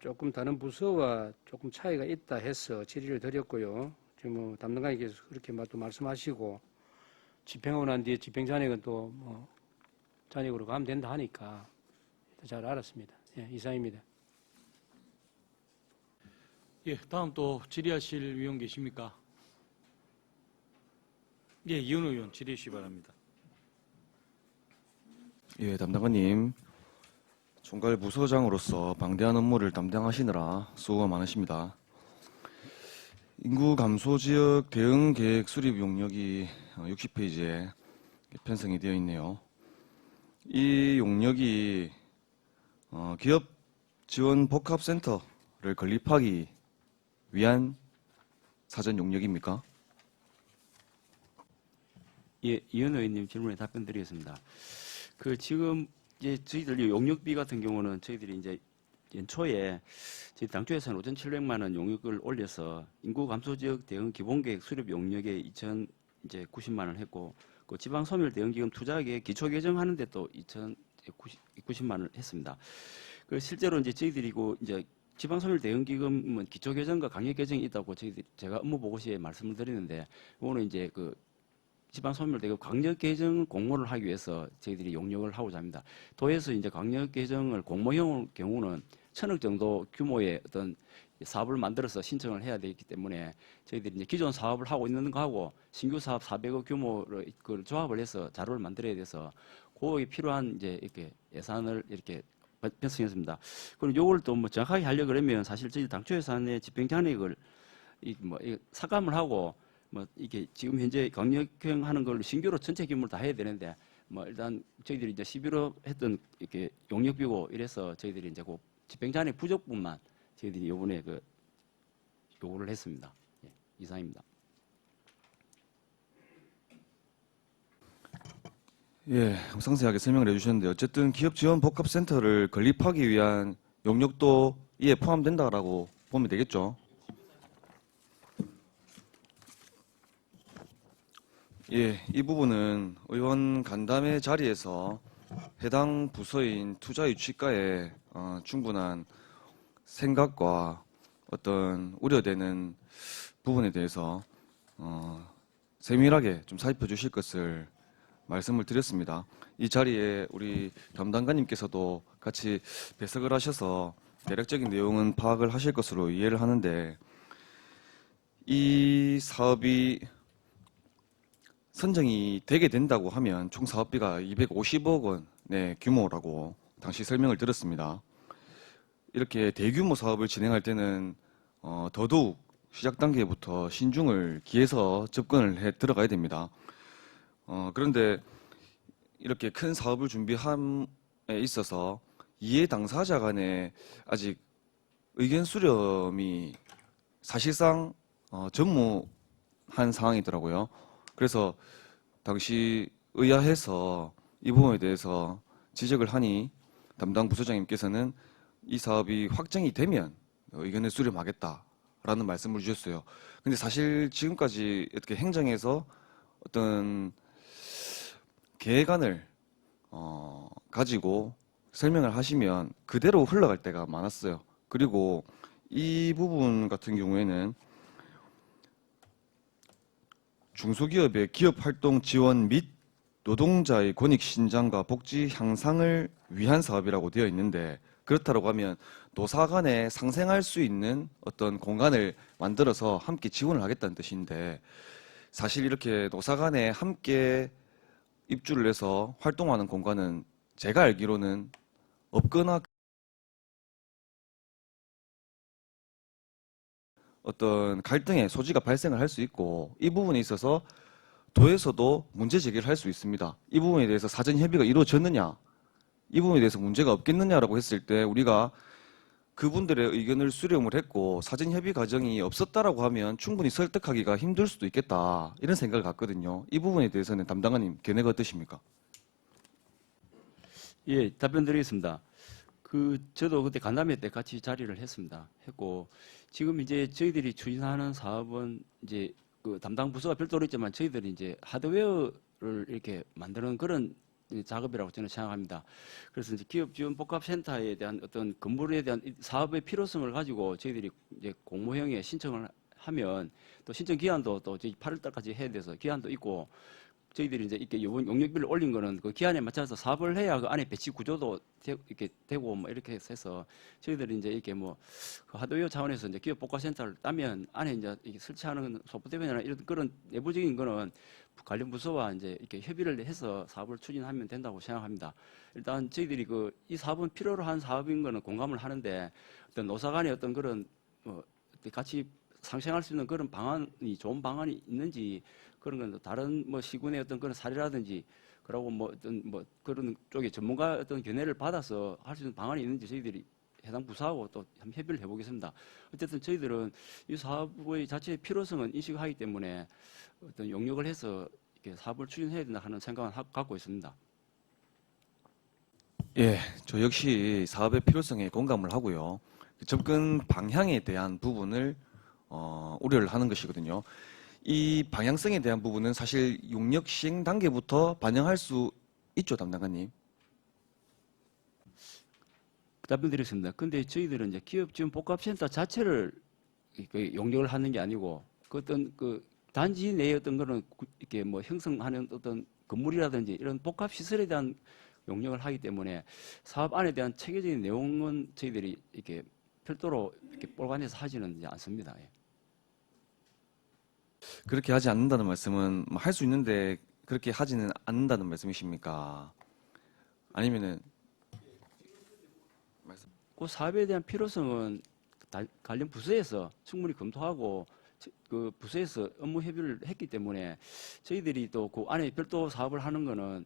조금 다른 부서와 조금 차이가 있다 해서 질의를 드렸고요. 지금 뭐 담당관님께서 그렇게 또 말씀하시고 집행하고 난 뒤에 집행 잔액은 또 뭐 잔액으로 가면 된다 하니까 잘 알았습니다. 예, 이상입니다. 예, 다음 또 질의하실 위원 계십니까? 예, 이현우 의원 질의해 주시기 바랍니다. 예, 담당관님. 총괄 부서장으로서 방대한 업무를 담당하시느라 수고가 많으십니다. 인구 감소 지역 대응 계획 수립 용역이 60페이지에 편성이 되어 있네요. 이 용역이 기업 지원 복합센터를 건립하기 위한 사전 용역입니까? 예, 이현 의원님 질문에 답변 드리겠습니다. 그 지금 이제 저희들 용역비 같은 경우는 저희들이 이제 연초에 저희 당초에서는 5,700만 원 용역을 올려서 인구 감소 지역 대응 기본계획 수립 용역에 2,090만 원 했고 그 지방소멸대응기금 투자계획 기초 개정하는데 또 2,090만 원을 했습니다. 그 실제로 이제 저희들이 이제 지방소멸대응기금은 기초 개정과 강력 개정이 있다고 제가 업무 보고시에 말씀을 드리는데, 이거는 이제 그 지방소멸대금 강력 개정 공모를 하기 위해서 저희들이 용역을 하고자 합니다. 도에서 이제 강력 개정을 공모형 경우는 1,000억 정도 규모의 어떤 사업을 만들어서 신청을 해야 되기 때문에 저희들이 이제 기존 사업을 하고 있는 거하고 신규 사업 400억 규모를 그 조합을 해서 자료를 만들어야 돼서 그거에 필요한 이제 이렇게 예산을 이렇게 편성했습니다. 그럼 요걸 또 뭐 정확하게 하려 그러면 사실 저희 당초 예산의 집행 잔액을 삭감을 하고 뭐 이게 지금 현재 강력형 하는 걸 신규로 전체 규모를 다 해야 되는데, 뭐 일단 저희들이 이제 11호 했던 이렇게 용역비고 이래서 저희들이 이제 그 집행 잔액 부족분만 저희들이 요번에 그 요구를 했습니다. 예, 이상입니다. 예, 상세하게 설명을 해주셨는데 어쨌든 기업지원복합센터를 건립하기 위한 용역도 이에 포함된다라고 보면 되겠죠. 예, 이 부분은 의원 간담회 자리에서 해당 부서인 투자유치과의 충분한 생각과 어떤 우려되는 부분에 대해서 세밀하게 좀 살펴주실 것을 말씀을 드렸습니다. 이 자리에 우리 담당관님께서도 같이 배석을 하셔서 대략적인 내용은 파악을 하실 것으로 이해를 하는데, 이 사업이 선정이 되게 된다고 하면 총 사업비가 250억 원의 규모라고 당시 설명을 드렸습니다. 이렇게 대규모 사업을 진행할 때는 더더욱 시작 단계부터 신중을 기해서 접근을 해 들어가야 됩니다. 그런데 이렇게 큰 사업을 준비함에 있어서 이해 당사자 간에 아직 의견 수렴이 사실상 전무한 상황이더라고요. 그래서 당시 의아해서 이 부분에 대해서 지적을 하니 담당 부서장님께서는 이 사업이 확정이 되면 의견을 수렴하겠다라는 말씀을 주셨어요. 근데 사실 지금까지 이렇게 행정에서 어떤 계획안을 가지고 설명을 하시면 그대로 흘러갈 때가 많았어요. 그리고 이 부분 같은 경우에는 중소기업의 기업활동 지원 및 노동자의 권익 신장과 복지 향상을 위한 사업이라고 되어 있는데, 그렇다고 하면 노사 간에 상생할 수 있는 어떤 공간을 만들어서 함께 지원을 하겠다는 뜻인데, 사실 이렇게 노사 간에 함께 입주를 해서 활동하는 공간은 제가 알기로는 없거나 어떤 갈등의 소지가 발생을 할 수 있고, 이 부분에 있어서 도에서도 문제 제기를 할 수 있습니다. 이 부분에 대해서 사전 협의가 이루어졌느냐, 이 부분에 대해서 문제가 없겠느냐라고 했을 때 우리가 그분들의 의견을 수렴을 했고 사전 협의 과정이 없었다라고 하면 충분히 설득하기가 힘들 수도 있겠다, 이런 생각을 갖거든요. 이 부분에 대해서는 담당관님 견해가 어떠십니까? 예, 답변 드리겠습니다. 저도 그때 간담회 때 같이 자리를 했고, 지금 이제 저희들이 추진하는 사업은 이제 그 담당 부서가 별도로 있지만 저희들이 이제 하드웨어를 이렇게 만드는 그런 작업이라고 저는 생각합니다. 그래서 이제 기업지원복합센터에 대한 어떤 건물에 대한 사업의 필요성을 가지고 저희들이 이제 공모형에 신청을 하면 또 신청 기한도 또 8월달까지 해야 돼서 기한도 있고, 저희들이 이제 이렇게 요번 용역비를 올린 거는 그 기한에 맞춰서 사업을 해야 그 안에 배치 구조도 이렇게 되고 뭐 이렇게 해서 저희들이 이제 이렇게 뭐 그 하드웨어 차원에서 이제 기업 복합센터를 따면 안에 이제 이렇게 설치하는 소프트웨어나 이런 그런 내부적인 거는 관련 부서와 이제 이렇게 협의를 해서 사업을 추진하면 된다고 생각합니다. 일단 저희들이 이 사업은 필요로 한 사업인 거는 공감을 하는데, 어떤 노사 간의 어떤 그런 같이 상생할 수 있는 그런 방안이 좋은 방안이 있는지, 그런 건 다른 뭐 시군의 어떤 그런 사례라든지 그러고 뭐 어떤 뭐 그런 쪽에 전문가 어떤 견해를 받아서 할 수 있는 방안이 있는지 저희들이 해당 부서하고 또 한번 협의를 해보겠습니다. 어쨌든 저희들은 이 사업의 자체의 필요성은 인식하기 때문에 어떤 용역을 해서 이렇게 사업을 추진해야 된다 하는 생각은 갖고 있습니다. 예, 저 역시 사업의 필요성에 공감을 하고요. 접근 방향에 대한 부분을 우려를 하는 것이거든요. 이 방향성에 대한 부분은 사실 용역 시행 단계부터 반영할 수 있죠, 담당관님. 답변 드리겠습니다. 근데 저희들은 이제 기업 지원 복합센터 자체를 용역을 하는 게 아니고 그 어떤 그 단지 내에 어떤 거는 이렇게 뭐 형성하는 어떤 건물이라든지 이런 복합 시설에 대한 용역을 하기 때문에 사업 안에 대한 체계적인 내용은 저희들이 이렇게 별도로 이렇게 볼관해서 하지는 이제 않습니다. 예. 그렇게 하지 않는다는 말씀은 할 수 있는데 그렇게 하지는 않는다는 말씀이십니까? 아니면은 그 사업에 대한 필요성은 관련 부서에서 충분히 검토하고 그 부서에서 업무 협의를 했기 때문에 저희들이 또 그 안에 별도 사업을 하는 거는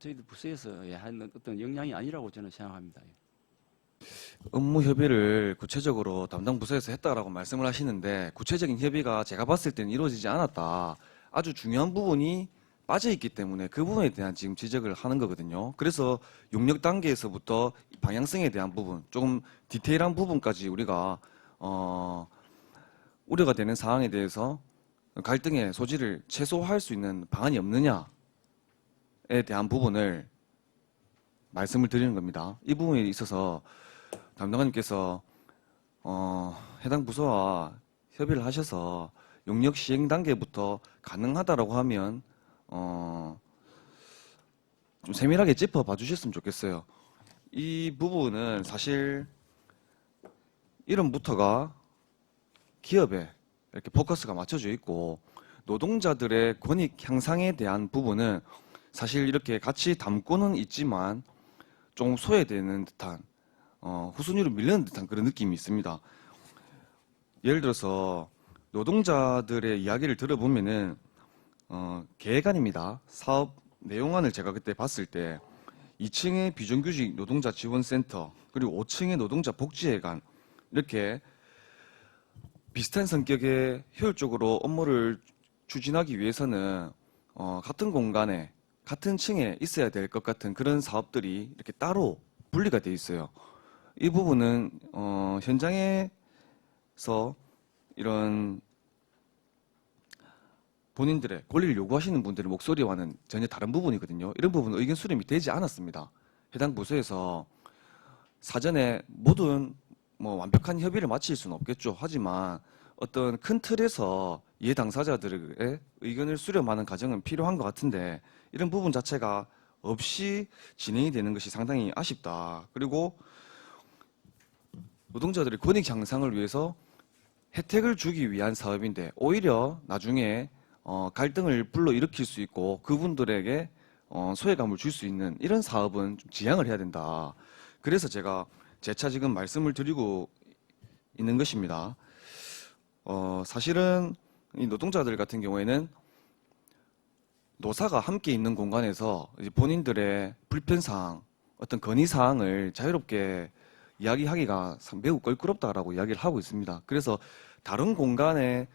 저희들 부서에서 하는 어떤 역량이 아니라고 저는 생각합니다. 예. 업무 협의를 구체적으로 담당 부서에서 했다라고 말씀을 하시는데 구체적인 협의가 제가 봤을 때는 이루어지지 않았다. 아주 중요한 부분이 빠져 있기 때문에 그 부분에 대한 지금 지적을 하는 거거든요. 그래서 용역 단계에서부터 방향성에 대한 부분, 조금 디테일한 부분까지 우리가 우려가 되는 사항에 대해서 갈등의 소지를 최소화할 수 있는 방안이 없느냐에 대한 부분을 말씀을 드리는 겁니다. 이 부분에 있어서 담당관님께서 해당 부서와 협의를 하셔서 용역 시행 단계부터 가능하다라고 하면 좀 세밀하게 짚어봐 주셨으면 좋겠어요. 이 부분은 사실 이름부터가 기업에 이렇게 포커스가 맞춰져 있고 노동자들의 권익 향상에 대한 부분은 사실 이렇게 같이 담고는 있지만 좀 소외되는 듯한 후순위로 밀리는 듯한 그런 느낌이 있습니다. 예를 들어서 노동자들의 이야기를 들어보면은 계획안입니다. 사업 내용안을 제가 그때 봤을 때 2층의 비정규직 노동자 지원센터 그리고 5층의 노동자 복지회관 이렇게 비슷한 성격의 효율적으로 업무를 추진하기 위해서는 같은 공간에 같은 층에 있어야 될 것 같은 그런 사업들이 이렇게 따로 분리가 돼 있어요. 이 부분은 현장에서 이런 본인들의 권리를 요구하시는 분들의 목소리와는 전혀 다른 부분이거든요. 이런 부분은 의견 수렴이 되지 않았습니다. 해당 부서에서 사전에 모든 완벽한 협의를 마칠 수는 없겠죠. 하지만 어떤 큰 틀에서 이해 당사자들의 의견을 수렴하는 과정은 필요한 것 같은데 이런 부분 자체가 없이 진행이 되는 것이 상당히 아쉽다. 그리고 노동자들의 권익 향상을 위해서 혜택을 주기 위한 사업인데 오히려 나중에 갈등을 불러일으킬 수 있고 그분들에게 소외감을 줄 수 있는 이런 사업은 좀 지양을 해야 된다. 그래서 제가 재차 지금 말씀을 드리고 있는 것입니다. 사실은 이 노동자들 같은 경우에는 노사가 함께 있는 공간에서 이제 본인들의 불편사항, 어떤 건의사항을 자유롭게 이야기하기가 매우 껄끄럽다라고 이야기를 하고 있습니다. 그래서 다른 공간에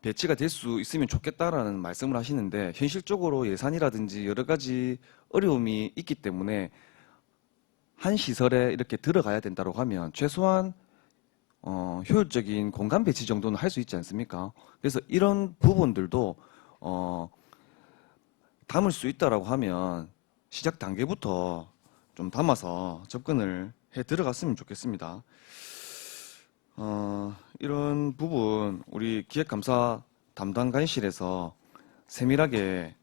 배치가 될 수 있으면 좋겠다라는 말씀을 하시는데 현실적으로 예산이라든지 여러 가지 어려움이 있기 때문에 한 시설에 이렇게 들어가야 된다고 하면 최소한 효율적인 공간 배치 정도는 할 수 있지 않습니까? 그래서 이런 부분들도 담을 수 있다라고 하면 시작 단계부터 좀 담아서 접근을 해 들어갔으면 좋겠습니다. 이런 부분 우리 기획감사 담당관실에서 세밀하게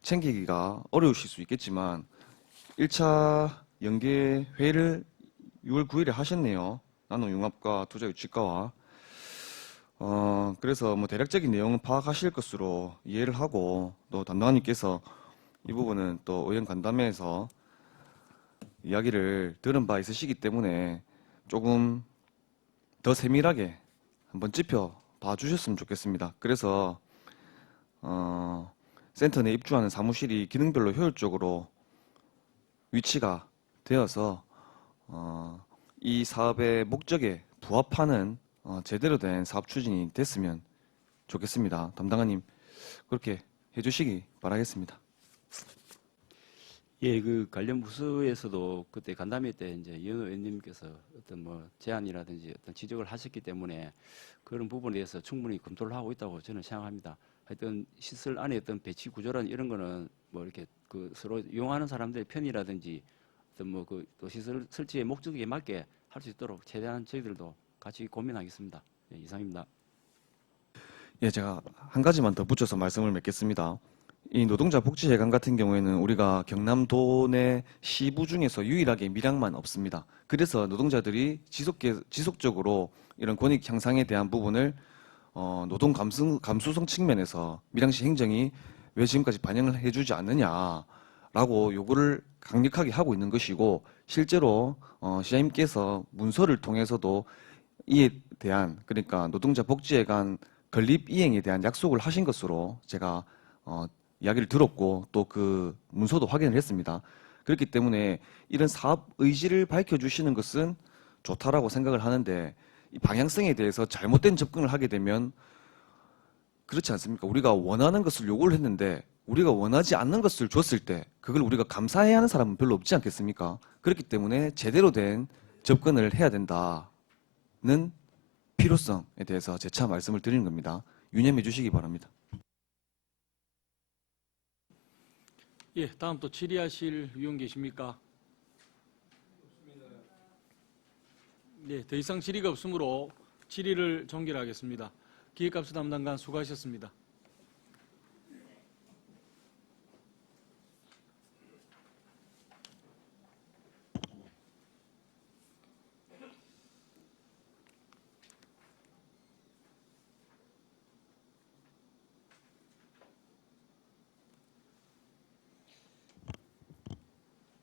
챙기기가 어려우실 수 있겠지만 1차 연계 회의를 6월 9일에 하셨네요. 나노융합과 투자유치과와 그래서 대략적인 내용은 파악하실 것으로 이해를 하고 또 담당관님께서 이 부분은 또 의원 간담회에서 이야기를 들은 바 있으시기 때문에 조금 더 세밀하게 한번 짚어봐 주셨으면 좋겠습니다. 그래서 센터 내 입주하는 사무실이 기능별로 효율적으로 위치가 되어서 이 사업의 목적에 부합하는 제대로 된 사업 추진이 됐으면 좋겠습니다. 담당관님 그렇게 해주시기 바라겠습니다. 예, 그 관련 부서에서도 그때 간담회 때 이제 이현호 의원님께서 어떤 뭐 제안이라든지 어떤 지적을 하셨기 때문에 그런 부분에 대해서 충분히 검토를 하고 있다고 저는 생각합니다. 하여튼 시설 안에 어떤 배치 구조란 이런 거는 뭐 이렇게 그 서로 이용하는 사람들의 편의라든지 어떤 뭐 그 또 시설 설치의 목적에 맞게 할 수 있도록 최대한 저희들도 같이 고민하겠습니다. 예, 이상입니다. 예, 제가 한 가지만 더 붙여서 말씀을 맺겠습니다. 이 노동자 복지회관 같은 경우에는 우리가 경남도 내 시부 중에서 유일하게 밀양만 없습니다. 그래서 노동자들이 지속적으로 이런 권익 향상에 대한 부분을 노동 감수성 측면에서 밀양시 행정이 왜 지금까지 반영을 해주지 않느냐라고 요구를 강력하게 하고 있는 것이고, 실제로 시장님께서 문서를 통해서도 이에 대한, 그러니까 노동자 복지회관 건립 이행에 대한 약속을 하신 것으로 제가 이야기를 들었고 또 그 문서도 확인을 했습니다. 그렇기 때문에 이런 사업 의지를 밝혀주시는 것은 좋다라고 생각을 하는데, 이 방향성에 대해서 잘못된 접근을 하게 되면 그렇지 않습니까? 우리가 원하는 것을 요구를 했는데 우리가 원하지 않는 것을 줬을 때 그걸 우리가 감사해야 하는 사람은 별로 없지 않겠습니까? 그렇기 때문에 제대로 된 접근을 해야 된다는 필요성에 대해서 재차 말씀을 드리는 겁니다. 유념해 주시기 바랍니다. 예, 다음 또 질의하실 위원 계십니까? 네, 더 이상 질의가 없으므로 질의를 종결하겠습니다. 기획감사 담당관 수고하셨습니다.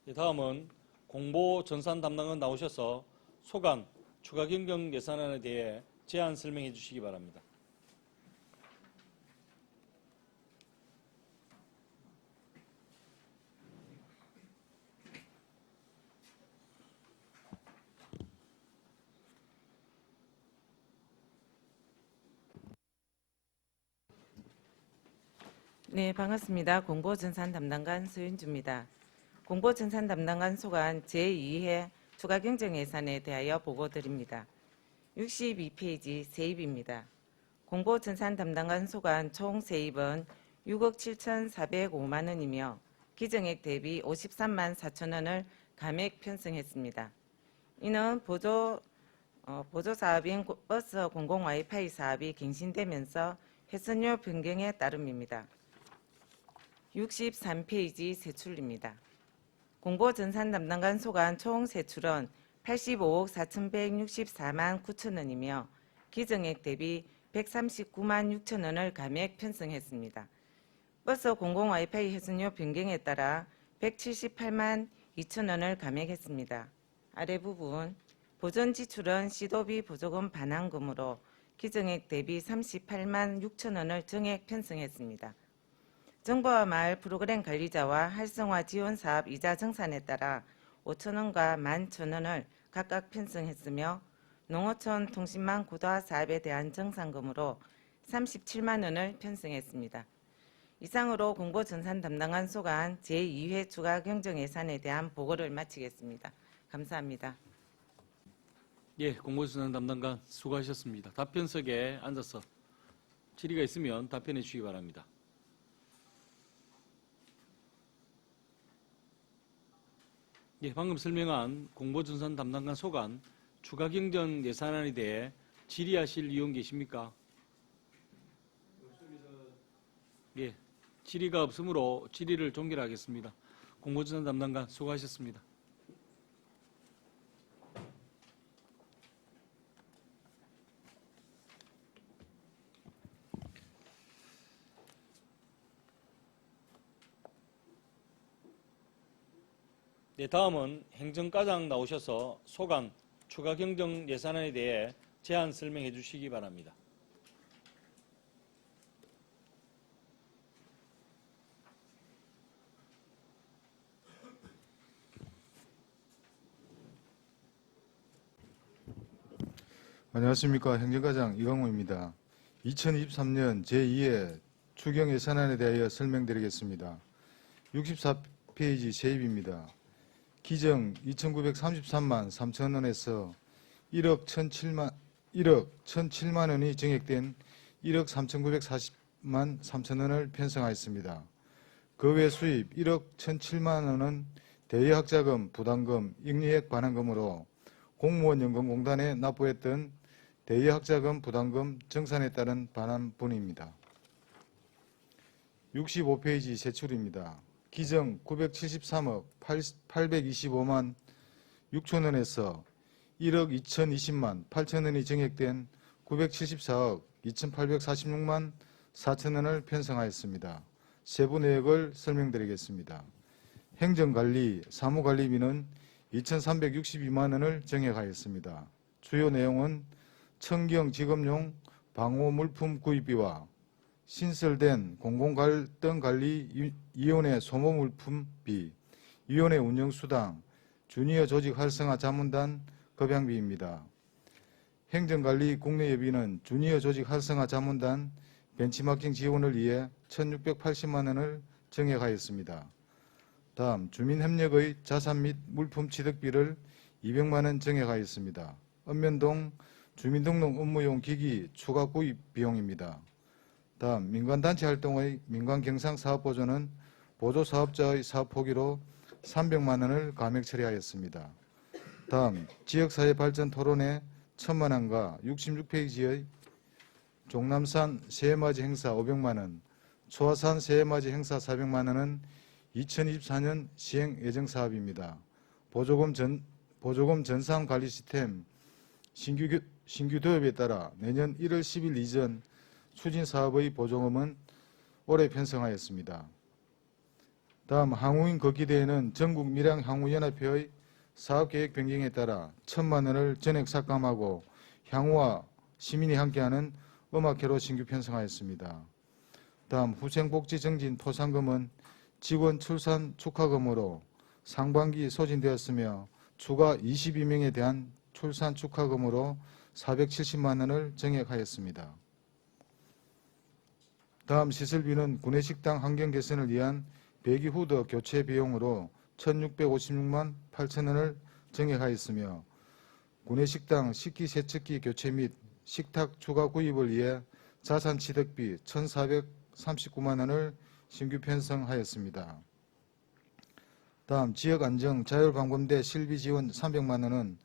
네, 다음은 공보 전산 담당관 나오셔서 소관 추가 변경 예산안에 대해 제안 설명해 주시기 바랍니다. 네, 반갑습니다. 공보전산 담당관 서윤주입니다. 공보전산 담당관 소관 제2회 추가 경정 예산에 대하여 보고드립니다. 62페이지 세입입니다. 공보전산 담당관 소관 총 세입은 6억 7,405만 원이며 기정액 대비 53만 4천 원을 감액 편성했습니다. 이는 보조 사업인 버스 공공 와이파이 사업이 갱신되면서 회선료 변경에 따름입니다. 63페이지 세출입니다. 공보전산 담당관 소관 총 세출은 85억 4,164만 9천 원이며 기정액 대비 139만 6천 원을 감액 편성했습니다. 버스 공공 와이파이 회선료 변경에 따라 178만 2천 원을 감액했습니다. 아래 부분 보전 지출은 시도비 보조금 반환금으로 기정액 대비 38만 6천 원을 정액 편성했습니다. 정보화 마을 프로그램 관리자와 활성화 지원 사업 이자 정산에 따라 5천 원과 11,000원을 각각 편성했으며 농어촌 통신망 고도화 사업에 대한 정산금으로 37만 원을 편성했습니다. 이상으로 공보전산 담당관 소관 제2회 추가 경정 예산에 대한 보고를 마치겠습니다. 감사합니다. 예, 공보전산 담당관 수고하셨습니다. 답변석에 앉아서 질의가 있으면 답변해 주시기 바랍니다. 예, 방금 설명한 공보전산 담당관 소관 추가 경정 예산안에 대해 질의하실 위원 계십니까? 예, 질의가 없으므로 질의를 종결하겠습니다. 공보전산 담당관 수고하셨습니다. 네, 다음은 행정과장 나오셔서 소관 추가 경정 예산안에 대해 제안 설명해 주시기 바랍니다. 안녕하십니까. 행정과장 이광호입니다. 2023년 제2회 추경 예산안에 대하여 설명드리겠습니다. 25페이지 세입입니다. 기정 2,933만 3천 원에서 1억 1,007만 원이 증액된 1억 3,940만 3천 원을 편성하였습니다. 그 외 수입 1억 1,007만 원은 대외학자금, 부담금,盈리액 반환금으로 공무원 연금공단에 납부했던 대외학자금, 부담금 정산에 따른 반환분입니다. 65페이지 세출입니다. 기정 973억 825만 6천 원에서 1억 2,020만 8천 원이 증액된 974억 2,846만 4천 원을 편성하였습니다. 세부 내역을 설명드리겠습니다. 행정관리, 사무관리비는 2,362만 원을 증액하였습니다. 주요 내용은 청경지검용 방호물품 구입비와 신설된 공공갈등관리위원회 소모물품비, 위원회 운영수당, 주니어 조직 활성화 자문단 급양비입니다. 행정관리 국내예비는 주니어 조직 활성화 자문단 벤치마킹 지원을 위해 1,680만 원을 증액하였습니다. 다음 주민협력의 자산 및 물품 취득비를 200만 원 증액하였습니다. 읍면동 주민등록 업무용 기기 추가 구입 비용입니다. 다음 민간단체 활동의 민간경상사업보조는 보조사업자의 사업 포기로 300만 원을 감액 처리하였습니다. 다음 지역사회발전 토론회 1,000만 원과 66페이지의 종남산 새해맞이 행사 500만 원, 초화산 새해맞이 행사 400만 원은 2024년 시행 예정 사업입니다. 보조금 전산 관리 시스템 신규 도입에 따라 내년 1월 10일 이전 추진 사업의 보조금은 올해 편성하였습니다. 다음 항우인 걷기대회는 전국 밀양 항우연합회의 사업계획 변경에 따라 1,000만 원을 전액 삭감하고 향후와 시민이 함께하는 음악회로 신규 편성하였습니다. 다음 후생복지 정진 포상금은 직원 출산 축하금으로 상반기 소진되었으며 추가 22명에 대한 출산 축하금으로 470만 원을 증액하였습니다. 다음 시설비는 구내식당 환경 개선을 위한 배기 후더 교체 비용으로 1,656만 8천 원을 증액하였으며 구내식당 식기세척기 교체 및 식탁 추가 구입을 위해 자산 취득비 1,439만 원을 신규 편성하였습니다. 다음 지역안정 자율방범대 실비 지원 300만 원은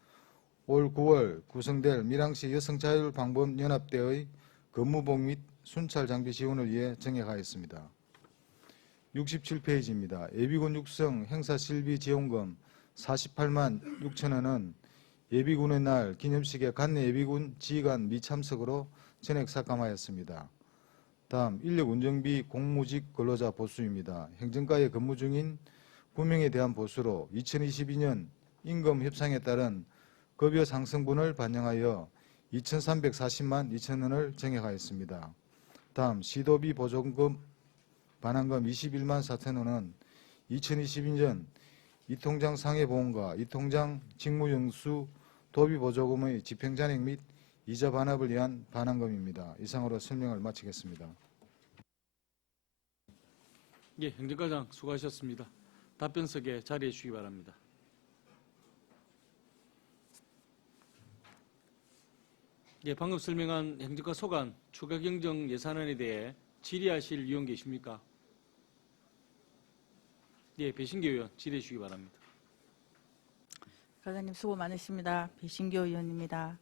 올 9월 구성될 밀양시 여성자율방범연합대의 근무복 및 순찰 장비 지원을 위해 증액하였습니다. 67페이지입니다. 예비군 육성 행사 실비 지원금 48만 6천 원은 예비군의 날 기념식에 관내 예비군 지휘관 미참석으로 전액 삭감하였습니다. 다음 인력 운정비 공무직 근로자 보수입니다. 행정과에 근무 중인 9명에 대한 보수로 2022년 임금 협상에 따른 급여 상승분을 반영하여 2,340만 2천 원을 증액하였습니다. 다음 시도비 보조금 반환금 21만 4천 원은 2022년 이통장 상해보험과 이통장 직무영수 도비보조금의 집행잔액 및 이자 반납을 위한 반환금입니다. 이상으로 설명을 마치겠습니다. 예, 행정과장 수고하셨습니다. 답변석에 자리해 주시기 바랍니다. 예, 방금 설명한 행정과 소관 추가 경정 예산안에 대해 질의하실 의원 계십니까? 예, 배신교 의원 질의해 주시기 바랍니다. 과장님 수고 많으십니다. 배신교 의원입니다.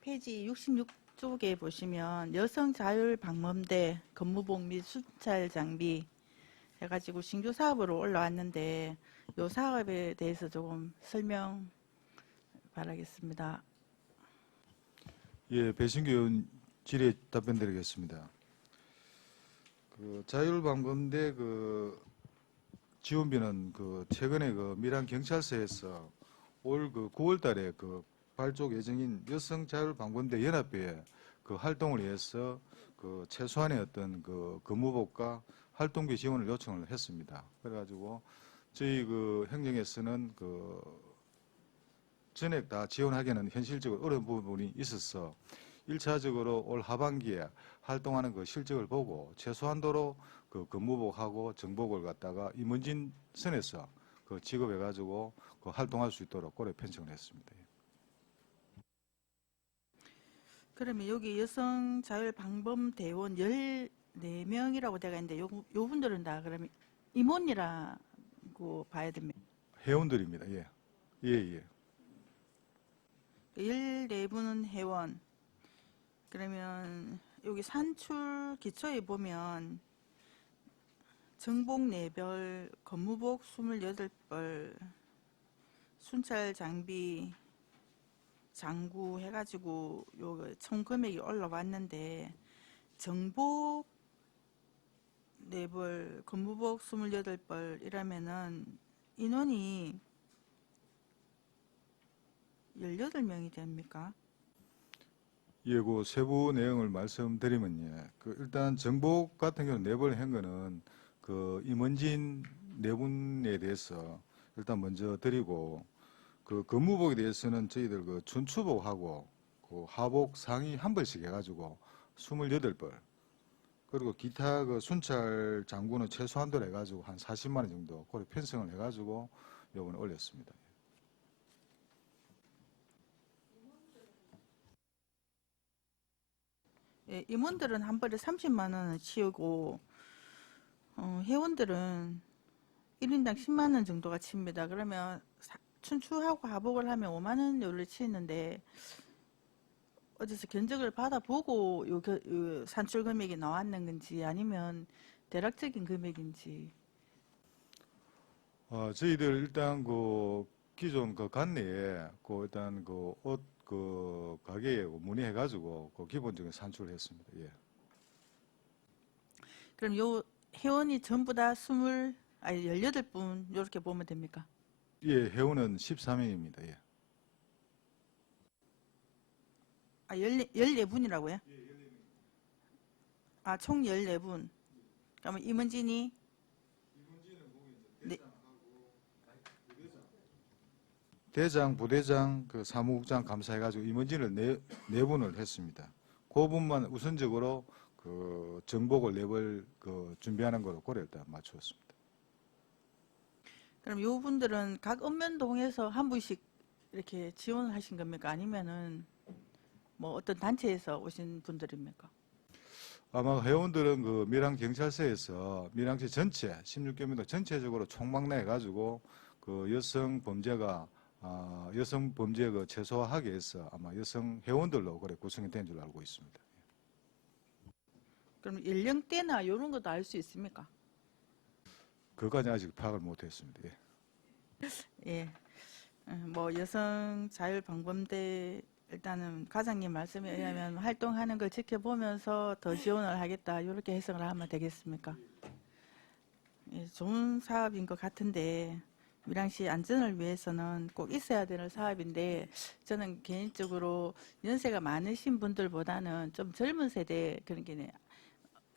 페이지 66쪽에 보시면 여성자율방범대 근무복 및 순찰 장비 해가지고 신규 사업으로 올라왔는데 이 사업에 대해서 조금 설명 바라겠습니다. 예, 배신교 의원 질의 답변드리겠습니다. 자율방범대 지원비는 최근에 밀양 경찰서에서 올 9월달에 발족 예정인 여성자율방범대 연합회의 활동을 위해서 최소한의 어떤 근무복과 활동비 지원을 요청을 했습니다. 그래가지고 저희 행정에서는 전액 다 지원하기에는 현실적으로 어려운 부분이 있어서 1차적으로 올 하반기에 활동하는 실적을 보고 최소한도로 그 근무복하고 정복을 갖다가 임원진 선에서 그 지급해가지고 그 활동할 수 있도록 그래 편성을 했습니다. 그러면 여기 여성 자율 방범 대원 14명이라고 되어 있는데 요 분들은 다 그러면 임원이라고 봐야 됩니다. 회원들입니다. 예, 예, 예. 14분은 회원. 그러면 여기 산출 기초에 보면 정복 4벌, 근무복 28벌, 순찰 장비, 장구 해가지고 요 총 금액이 올라왔는데 정복 4벌, 근무복 28벌 이라면은 인원이 18명이 됩니까? 예, 그 세부 내용을 말씀드리면 예, 그 일단 정복 같은 경우는 4번 한 거는 그 임원진 4분에 대해서 일단 먼저 드리고 그 근무복에 대해서는 저희들 그 춘추복하고 그 하복 상의 한 벌씩 해가지고 28벌 그리고 기타 그 순찰 장구는 최소한도로 해가지고 한 40만 원 정도 그래 편성을 해가지고 요번에 올렸습니다. 예, 임원들은 한 벌에 30만 원을 치우고 회원들은 1인당 10만 원 정도가 칩니다. 그러면 춘추하고 하복을 하면 5만 원 요를 치는데 어디서 견적을 받아보고 요 산출 금액이 나왔는 건지 아니면 대략적인 금액인지. 저희들 일단 그 기존 그 관내에 그 일단 그 옷 그 가게에 문의해가지고 그 기본적인 산출을 했습니다. 예. 그럼 요 회원이 전부 다 18분 이렇게 보면 됩니까? 예, 회원은 13명입니다. 예. 아, 14분이라고요? 아, 총 14분. 그러면 임원진이 네. 대장, 부대장, 그 사무국장 감사해가지고 임원진을 네 분을 했습니다. 그 부분만 우선적으로 그 정복을 4벌 그 준비하는 거로 그래 일단 맞추었습니다. 그럼 요 분들은 각 읍면동에서 한 분씩 이렇게 지원을 하신 겁니까? 아니면은 뭐 어떤 단체에서 오신 분들입니까? 아마 회원들은 그 밀양경찰서에서 밀양시 전체 16개면 전체적으로 총망라해가지고 그 여성 범죄가 여성 범죄 그 최소화하기 위해서 아마 여성 회원들로 그래 구성이 된 줄 알고 있습니다. 그럼 연령대나 이런 것도 알 수 있습니까? 그까지 아직 파악을 못했습니다. 예. 예. 뭐 여성 자율방범대 일단은 과장님 말씀에 의하면 활동하는 걸 지켜보면서 더 지원을 하겠다 이렇게 해석을 하면 되겠습니까? 예, 좋은 사업인 것 같은데 밀양시 안전을 위해서는 꼭 있어야 되는 사업인데 저는 개인적으로 연세가 많으신 분들보다는 좀 젊은 세대 그런 게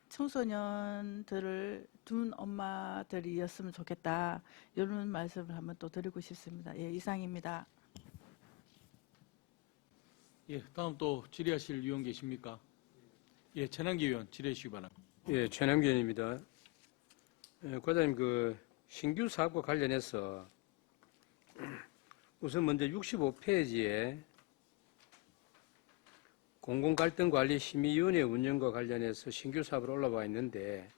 청소년들을 둔 엄마들이었으면 좋겠다 이런 말씀을 한번 또 드리고 싶습니다. 예, 이상입니다. 예, 다음 또 질의하실 위원 계십니까? 예, 최남기 의원 질의해 주시기 바랍니다. 예, 최남기 의원입니다. 과장님 그 신규 사업과 관련해서 우선 먼저 65페이지에 공공갈등관리심의위원회 운영과 관련해서 신규 사업으로 올라와 있는데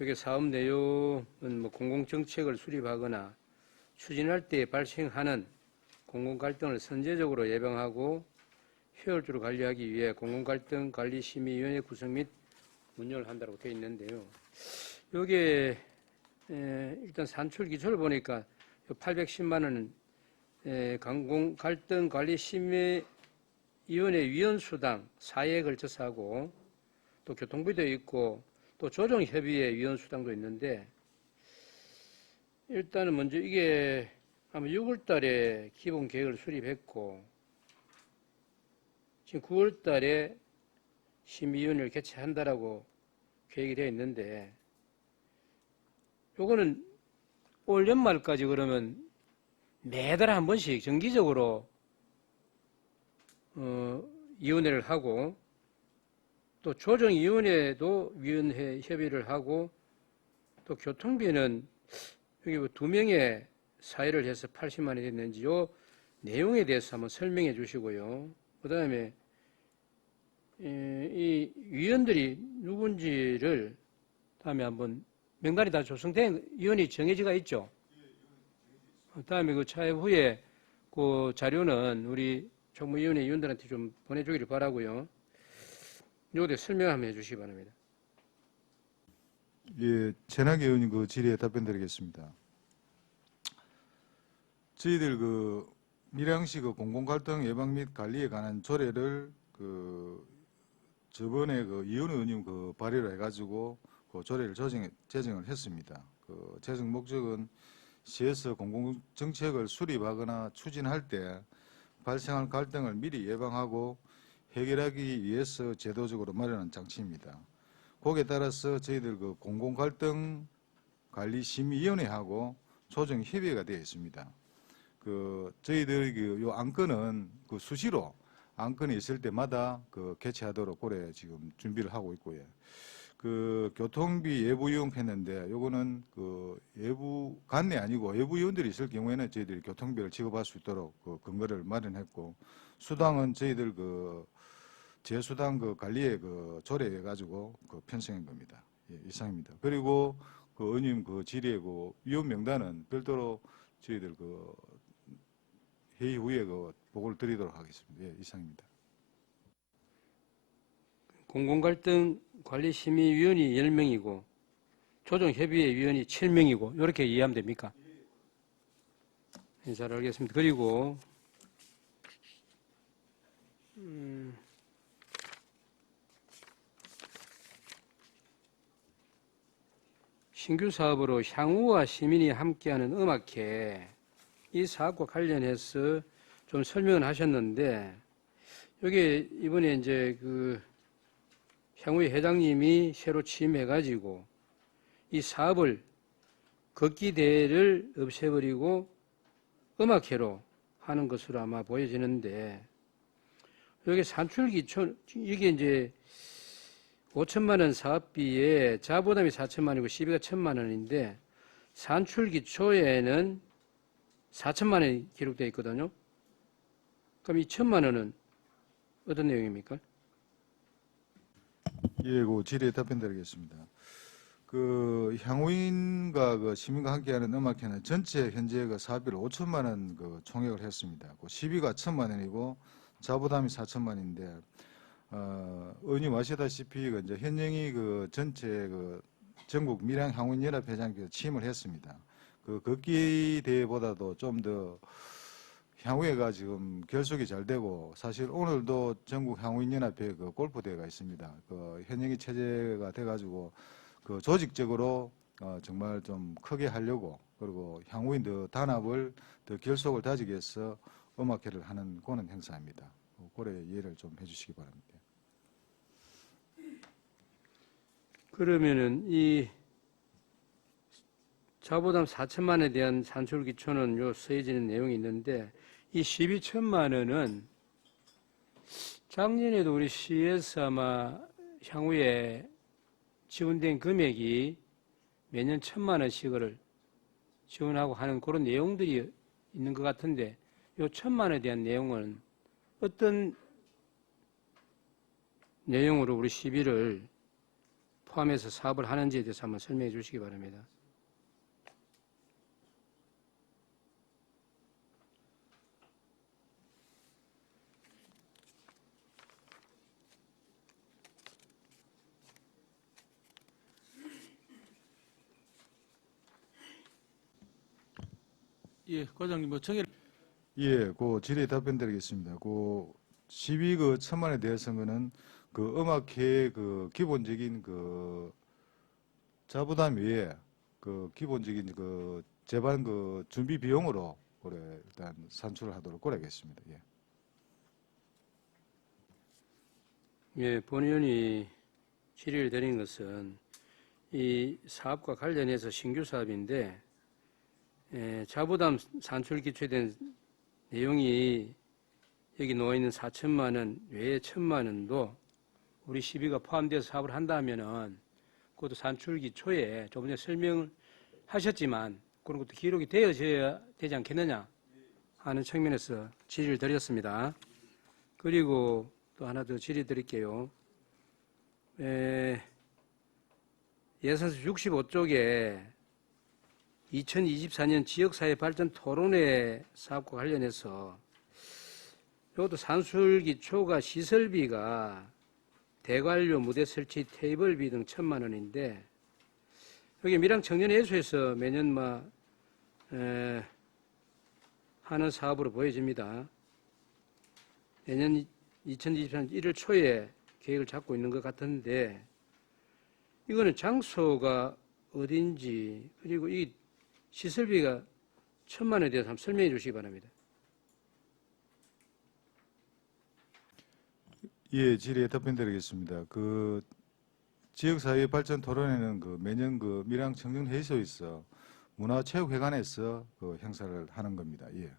여기 사업 내용은 뭐 공공정책을 수립하거나 추진할 때 발생하는 공공갈등을 선제적으로 예방하고 효율적으로 관리하기 위해 공공갈등관리심의위원회 구성 및 운영을 한다고 되어 있는데요. 여기에 일단 산출 기초를 보니까 810만 원은 공공갈등관리심의위원회 위원수당 4회에 걸쳐서 하고 또 교통비도 있고 또 조정협의회 위원수당도 있는데 일단은 먼저 이게 아마 6월 달에 기본 계획을 수립했고 지금 9월 달에 심의위원회를 개최한다라고 계획이 되어 있는데 요거는 올 연말까지 그러면 매달 한 번씩 정기적으로 위원회를 하고 또 조정위원회도 위원회 협의를 하고 또 교통비는 여기 뭐 2명의 사회를 해서 80만 원이 됐는지 요 내용에 대해서 한번 설명해 주시고요. 그 다음에 이 위원들이 누군지를 다음에 한번 명단이 다 조성된 위원이 정해지가 있죠. 다음에 그 차후에 그 자료는 우리 정무위원회 위원들한테 좀 보내주기를 바라고요. 요거 설명 한번 해주시기 바랍니다. 예, 전하계 의원님 그 질의에 답변드리겠습니다. 저희들 그 밀양시 그 공공갈등 예방 및 관리에 관한 조례를 그 저번에 그 이현우 의원님 그 발의를 해가지고 그 조례를 제정을 했습니다. 그 제정 목적은 시에서 공공정책을 수립하거나 추진할 때 발생할 갈등을 미리 예방하고 해결하기 위해서 제도적으로 마련한 장치입니다. 거기에 따라서 저희들 그 공공갈등 관리심의위원회하고 조정 협의회가 되어 있습니다. 그 저희들 그 요 안건은 그 수시로 안건이 있을 때마다 그 개최하도록 올해 지금 준비를 하고 있고요. 그 교통비 예부 이용했는데 요거는 그 예부 관내 아니고 외부 위원들이 있을 경우에는 저희들이 교통비를 지급할 수 있도록 그 근거를 마련했고, 수당은 저희들 그 제수당 그 관리에 그 조례해 가지고 그 편성한 겁니다. 예, 이상입니다. 그리고 그 의원님 그 질의의 그 위원 명단은 별도로 저희들 그 회의 후에 그 보고를 드리도록 하겠습니다. 예, 이상입니다. 공공갈등 관리심의위원이 10명이고 조정협의회 위원이 7명이고 이렇게 이해하면 됩니까? 네, 잘 알겠습니다. 그리고 신규 사업으로 향후와 시민이 함께하는 음악회 이 사업과 관련해서 좀 설명을 하셨는데, 여기 이번에 이제 그 향후의 회장님이 새로 취임해가지고 이 사업을 걷기대를 없애버리고 음악회로 하는 것으로 아마 보여지는데, 여기 산출기촌 이게 이제 5천만 원 사업비에 자부담이 4천만 원이고 시비가 1천만 원인데 산출기초에는 4천만 원이 기록되어 있거든요. 그럼 이 1천만 원은 어떤 내용입니까? 예, 그 질의에 답변드리겠습니다. 그 향후인과 그 시민과 함께하는 음악회는 전체 현재 그 사업비를 5천만 원 그 총액을 했습니다. 그 시비가 1천만 원이고 자부담이 4천만 원인데, 의원님 아시다시피 그 이제 현영이 그 전체 그 전국 밀양 향후인 연합 회장께서 취임을 했습니다. 그 걷기 대회보다도 좀 더 향후회가 지금 결속이 잘 되고, 사실 오늘도 전국 향후인 연합회 그 골프 대회가 있습니다. 그 현영이 체제가 돼가지고 그 조직적으로 정말 좀 크게 하려고, 그리고 향후인 더 단합을 더 결속을 다지기 위해서 음악회를 하는 그런 행사입니다. 그래 이해를 좀 해주시기 바랍니다. 그러면은 이 자부담 4천만 원에 대한 산출기초는 요 쓰여지는 내용이 있는데, 이 12천만 원은 작년에도 우리 시에서 아마 향후에 지원된 금액이 매년 1천만 원씩을 지원하고 하는 그런 내용들이 있는 것 같은데, 요 1천만 원에 대한 내용은 어떤 내용으로 우리 시비를 포함해서 사업을 하는지에 대해서 한번 설명해 주시기 바랍니다. 예, 과장님 뭐 정해. 예, 그 질의에 답변드리겠습니다. 그 시비 그 1천만 원에 대해서는 그 음악회 그 기본적인 그 자부담 외에 그 기본적인 그 재반 그 준비 비용으로 그래 일단 산출을 하도록 그러겠습니다. 예. 예, 본 의원이 질의를 드린 것은 이 사업과 관련해서 신규 사업인데, 자부담 산출 기초된 내용이 여기 놓여 있는 4천만 원 외에 1천만 원도 우리 시비가 포함돼서 사업을 한다면은 그것도 산출기 초에 조금 전에 설명을 하셨지만 그런 것도 기록이 되어져야 되지 않겠느냐 하는 측면에서 질의를 드렸습니다. 그리고 또 하나 더 질의 드릴게요. 예산서 65쪽에 2024년 지역사회 발전 토론회 사업과 관련해서 이것도 산술기초가 시설비가 대관료 무대 설치 테이블비 등 1,000만 원인데 여기 밀양 청년예술에서 매년 하는 사업으로 보여집니다. 내년 2024년 1월 초에 계획을 잡고 있는 것 같은데 이거는 장소가 어딘지 그리고 이 시설비가 1,000만 원에 대해서 한번 설명해 주시기 바랍니다. 예, 질의에 답변드리겠습니다. 그 지역사회 발전 토론회는 그 매년 그 밀양 청년회의소에서 문화체육회관에서 그 행사를 하는 겁니다. 예.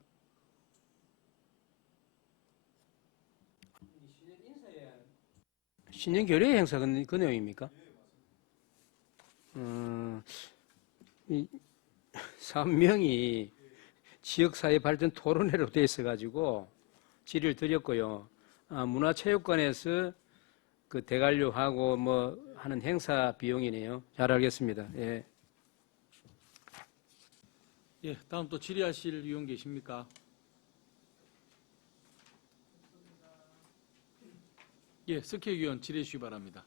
신년교례 행사 그 내용입니까? 이 사업명이 지역사회 발전 토론회로 되어 있어가지고 질의를 드렸고요. 문화체육관에서 그 대관료하고 뭐 하는 행사 비용이네요. 잘 알겠습니다. 예. 예, 다음 또 질의하실 의원 계십니까? 예, 석희 의원 질의해 주시기 바랍니다.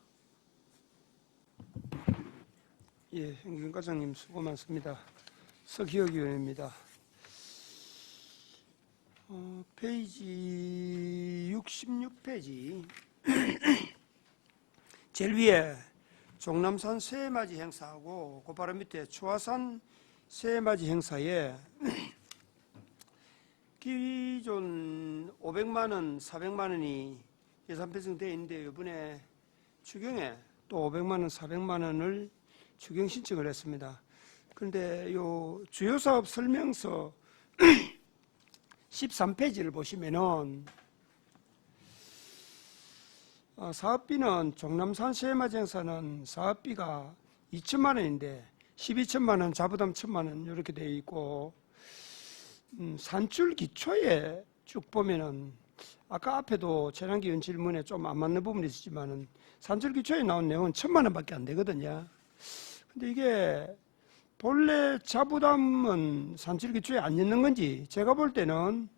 예, 행정과장님 수고 많습니다. 석희혁 의원입니다. 페이지 66페이지 제일 위에 종남산 새해맞이 행사하고 그 바로 밑에 추화산 새해맞이 행사에 기존 500만 원, 400만 원이 예산 편성되어 있는데 이번에 추경에 또 500만 원, 400만 원을 추경 신청을 했습니다. 그런데 요 주요사업 설명서 13페이지를 보시면은 사업비는 종남산 새해맞이 행사는 사업비가 2천만 원인데 12천만 원, 자부담 1천만 원 이렇게 되어 있고 산출 기초에 쭉 보면은 아까 앞에도 최남기 의원 질문에 좀 안 맞는 부분이 있었지만은 산출 기초에 나온 내용은 1천만 원밖에 안 되거든요. 근데 이게 본래 자부담은 산출 기초에 안 넣는 건지 제가 볼 때는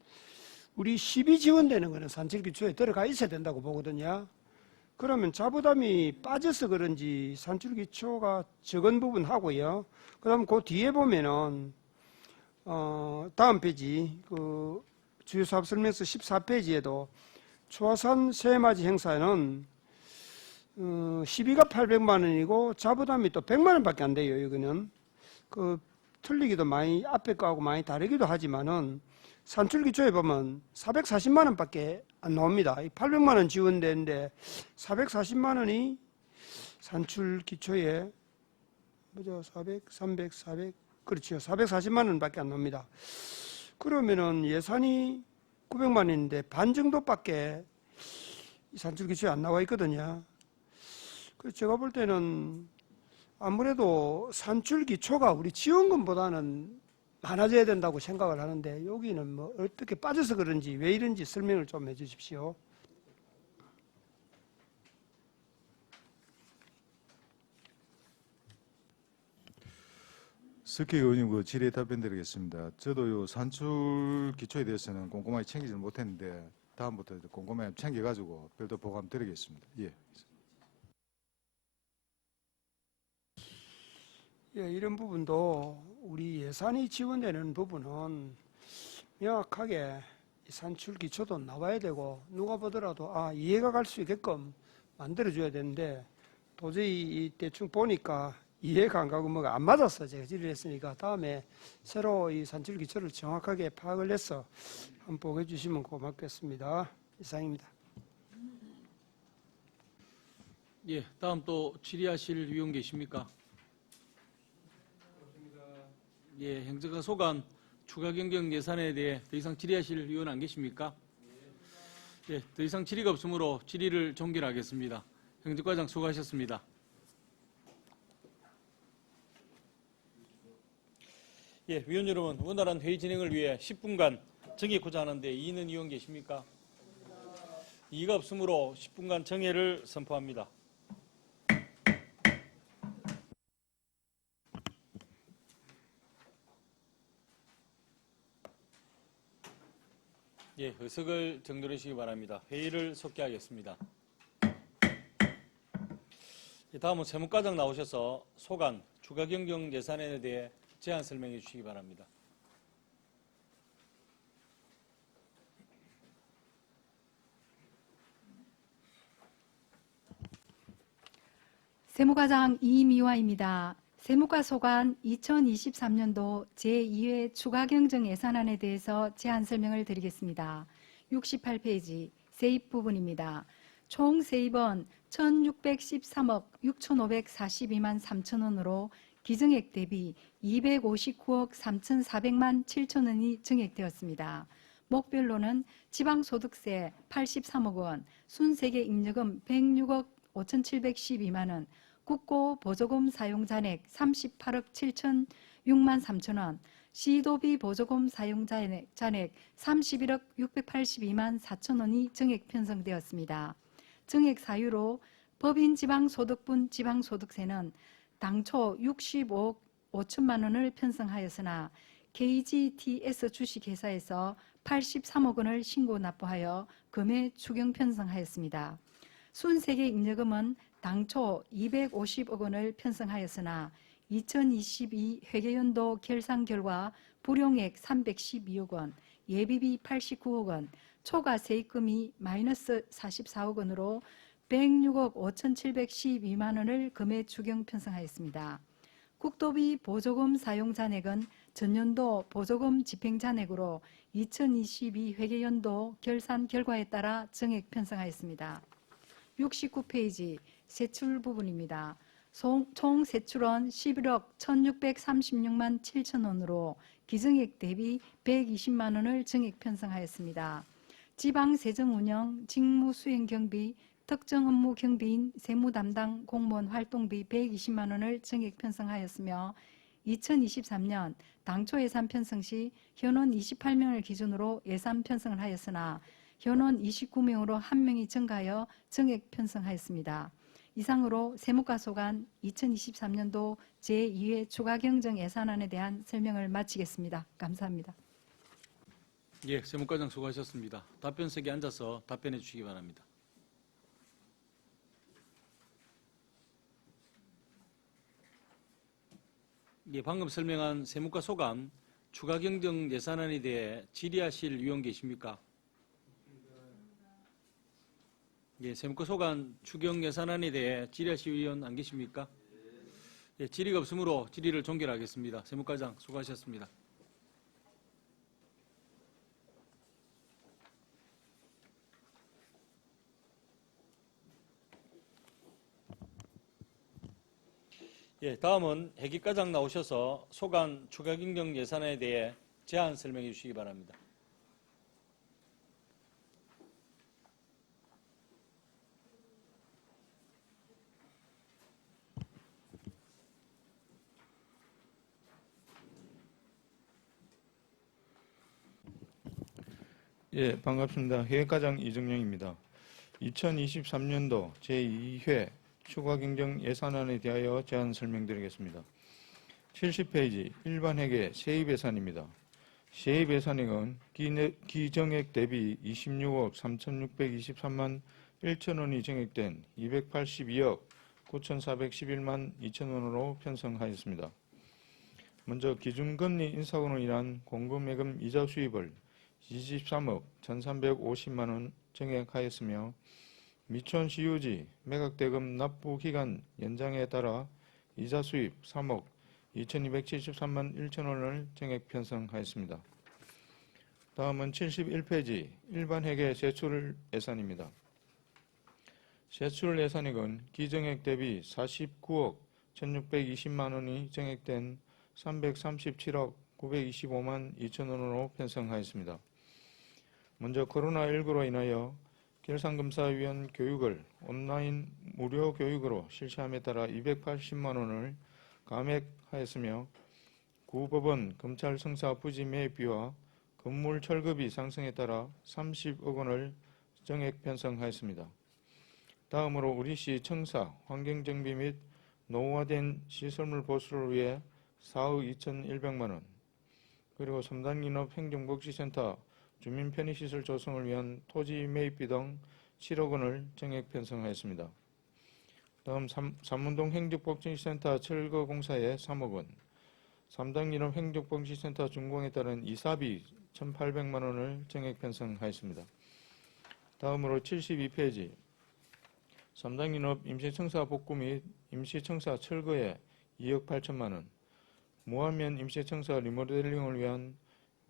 우리 12 지원되는 거는 산출 기초에 들어가 있어야 된다고 보거든요. 그러면 자부담이 빠져서 그런지 산출 기초가 적은 부분 하고요. 그다음 그 뒤에 보면은 다음 페이지 그 주요사업 설명서 14페이지에도 추화산 새해맞이 행사는 시비가 800만 원이고 자부담이 또 100만 원밖에 안 돼요. 이거는 그 틀리기도 많이 앞에 거하고 많이 다르기도 하지만은 산출 기초에 보면 440만 원밖에 안 나옵니다. 800만 원 지원되는데 440만 원이 산출 기초에 뭐죠? 400, 300, 400 그렇죠. 440만 원밖에 안 나옵니다. 그러면은 예산이 900만 원인데 반 정도밖에 산출 기초에 안 나와 있거든요. 그래서 제가 볼 때는 아무래도 산출 기초가 우리 지원금보다는 많아져야 된다고 생각을 하는데 여기는 뭐 어떻게 빠져서 그런지 왜 이런지 설명을 좀 해주십시오. 석희 의원님 그 질의에 답변드리겠습니다. 저도 요 산출 기초에 대해서는 꼼꼼하게 챙기지 못했는데 다음부터 꼼꼼하게 챙겨가지고 별도 보감 드리겠습니다. 예. 예, 이런 부분도 우리 예산이 지원되는 부분은 명확하게 산출 기초도 나와야 되고 누가 보더라도 이해가 갈 수 있게끔 만들어줘야 되는데 도저히 대충 보니까 이해가 안 가고 뭐가 안 맞아서 제가 질의를 했으니까 다음에 새로 이 산출 기초를 정확하게 파악을 해서 한번 보게 해주시면 고맙겠습니다. 이상입니다. 예, 다음 또 질의하실 의원 계십니까? 예, 행정관 소관 추가 변경 예산에 대해 더 이상 질의하실 의원 안 계십니까? 예, 더 이상 질의가 없으므로 질의를 종결하겠습니다. 행정과장 수고하셨습니다. 예, 위원 여러분, 원활한 회의 진행을 위해 10분간 정해고자 하는데 이의는 의원 계십니까? 이의가 없으므로 10분간 정해를 선포합니다. 예, 의석을 정돈하시기 바랍니다. 회의를 속개하겠습니다. 예, 다음은 세무과장 나오셔서 소관, 추가 경정 예산에 대해 제안 설명해 주시기 바랍니다. 세무과장 이미화입니다. 세무과 소관 2023년도 제2회 추가 경정 예산안에 대해서 제안 설명을 드리겠습니다. 68페이지 세입 부분입니다. 총 세입은 1,613억 6,542만 3천 원으로 기증액 대비 259억 3,400만 7천 원이 증액되었습니다. 목별로는 지방소득세 83억 원, 순세계 입력금 106억 5,712만 원, 국고 보조금 사용 잔액 38억 7천 6만 3천 원, 시도비 보조금 사용 잔액 31억 682만 4천 원이 증액 편성되었습니다. 증액 사유로 법인 지방소득분 지방소득세는 당초 65억 5천만 원을 편성하였으나 KGTS 주식회사에서 83억 원을 신고 납부하여 금액 추경 편성하였습니다. 순세계 입력금은 당초 250억 원을 편성하였으나 2022 회계연도 결산 결과 불용액 312억 원, 예비비 89억 원, 초과 세입금이 마이너스 44억 원으로 106억 5,712만 원을 금액 추경 편성하였습니다. 국도비 보조금 사용 잔액은 전년도 보조금 집행 잔액으로 2022 회계연도 결산 결과에 따라 증액 편성하였습니다. 69페이지 세출 부분입니다. 총 세출은 11억 1,636만 7천 원으로 기증액 대비 120만 원을 증액 편성하였습니다. 지방세정운영, 직무수행경비, 특정 업무 경비인 세무담당 공무원 활동비 120만 원을 증액 편성하였으며 2023년 당초 예산 편성 시 현원 28명을 기준으로 예산 편성을 하였으나 현원 29명으로 1명이 증가하여 증액 편성하였습니다. 이상으로 세무과 소관 2023년도 제2회 추가 경정 예산안에 대한 설명을 마치겠습니다. 감사합니다. 예, 세무과장 수고하셨습니다. 답변석에 앉아서 답변해 주시기 바랍니다. 예, 방금 설명한 세무과 소관 추가 경정 예산안에 대해 질의하실 위원 계십니까? 예, 세무과 소관 추경 예산안에 대해 질의하실 위원 안 계십니까? 예, 질의가 없으므로 질의를 종결하겠습니다. 세무과장 수고하셨습니다. 예, 다음은 회계과장 나오셔서 소관 추가 경정 예산에 대해 제안 설명해 주시기 바랍니다. 예, 반갑습니다. 회계과장 이정영입니다. 2023년도 제2회 추가 경정 예산안에 대하여 제안 설명드리겠습니다. 70페이지 일반 회계 세입 예산입니다. 세입 예산액은 기정액 대비 26억 3,623만 1천 원이 증액된 282억 9,411만 2천 원으로 편성하였습니다. 먼저 기준금리 인상으로 인한 공금예금 이자 수입을 23억 1,350만 원 증액하였으며 미촌시유지 매각대금 납부기간 연장에 따라 이자 수입 3억 2,273만 1천 원을 증액 편성하였습니다. 다음은 71페이지 일반 회계 세출 예산입니다. 세출 예산액은 기정액 대비 49억 1,620만 원이 증액된 337억 925만 2천 원으로 편성하였습니다. 먼저 코로나19로 인하여 결산검사위원 교육을 온라인 무료 교육으로 실시함에 따라 280만 원을 감액하였으며 구법원 검찰 성사 부지 매입비와 건물 철거비 상승에 따라 30억 원을 정액 편성하였습니다. 다음으로 우리시 청사 환경정비 및 노후화된 시설물 보수를 위해 4억 2,100만 원, 그리고 3단 인업 행정복지센터 주민 편의시설 조성을 위한 토지 매입비 등 7억 원을 정액 편성하였습니다. 다음 삼문동 행정복지센터 철거 공사에 3억 원, 3단 인업 행정복지센터 준공에 따른 이사비 1,800만 원을 정액 편성하였습니다. 다음으로 72페이지 3단 인업 임시청사 복구 및 임시청사 철거에 2억 8천만 원, 무안면 임시청사 리모델링을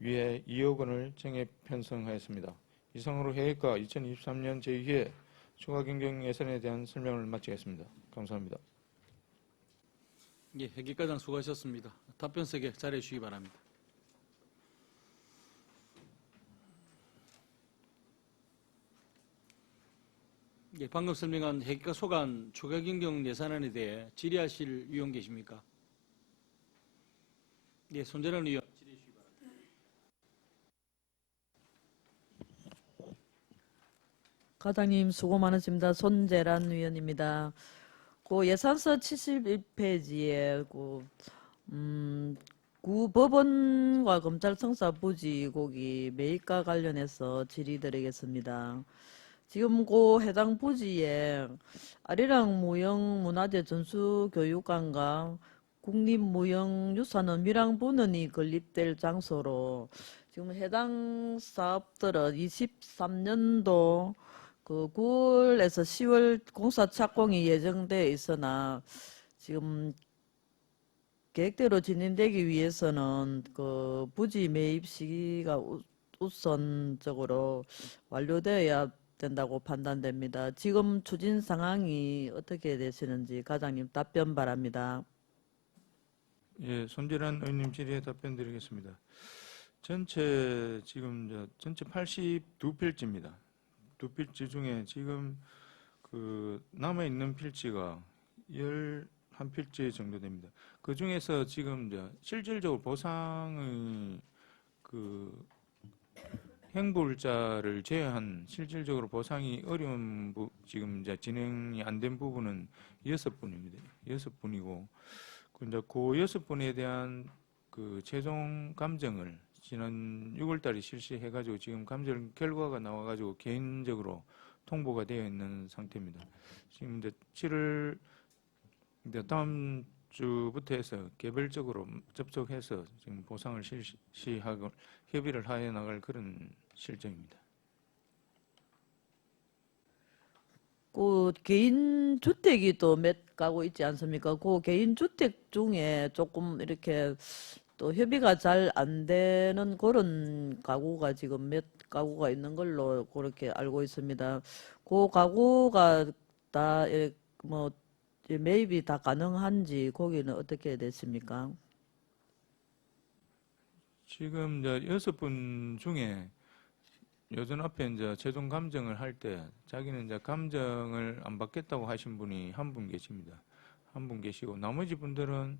위해 2억 원을 정액 편성하였습니다. 이상으로 해외과 2023년 제2회 추가 경정 예산에 대한 설명을 마치겠습니다. 감사합니다. 예, 회계과장 수고하셨습니다. 답변석에 자리해 주시기 바랍니다. 예, 방금 설명한 회계과 소관 추가 경정 예산안에 대해 질의하실 위원 계십니까? 예, 손재란 위원 질의해 주시기 바랍니다. 과장님 수고 많으십니다. 손재란 위원입니다. 그 예산서 71페이지에 구 법원과 검찰 성사 부지 거기 매입과 관련해서 질의드리겠습니다. 지금 그 해당 부지에 아리랑 무형문화재 전수교육관과 국립무형유산원 밀양분원이 건립될 장소로 지금 해당 사업들은 23년도 그 9월에서 10월 공사 착공이 예정되어 있으나 지금 계획대로 진행되기 위해서는 그 부지 매입 시기가 우선적으로 완료되어야 된다고 판단됩니다. 지금 추진 상황이 어떻게 되시는지 과장님 답변 바랍니다. 예, 손재란 의원님 질의에 답변드리겠습니다. 전체 82필지입니다. 두 필지 중에 지금 그 남아 있는 필지가 11필지 정도 됩니다. 그 중에서 지금 실질적으로 보상의 그 행불자를 제외한 실질적으로 보상이 어려운 지금 진행이 안 된 부분은 6분입니다. 6분이고 그 6분에 대한 그 최종 감정을 지난 6월달에 실시해가지고 지금 감정 결과가 나와가지고 개인적으로 통보가 되어 있는 상태입니다. 지금 이제 7월 다음 주부터 해서 개별적으로 접촉해서 지금 보상을 실시하고 협의를 하여 나갈 그런 실정입니다. 그 개인 주택이 또 몇 가구 있지 않습니까? 그 개인 주택 중에 조금 이렇게 또 협의가 잘 안 되는 그런 가구가 지금 몇 가구가 있는 걸로 그렇게 알고 있습니다. 그 가구가 다 뭐 매입이 다 가능한지 거기는 어떻게 됐습니까? 지금 6분 중에 요전 앞에 이제 최종 감정을 할 때 자기는 이제 감정을 안 받겠다고 하신 분이 한 분 계십니다. 한 분 계시고 나머지 분들은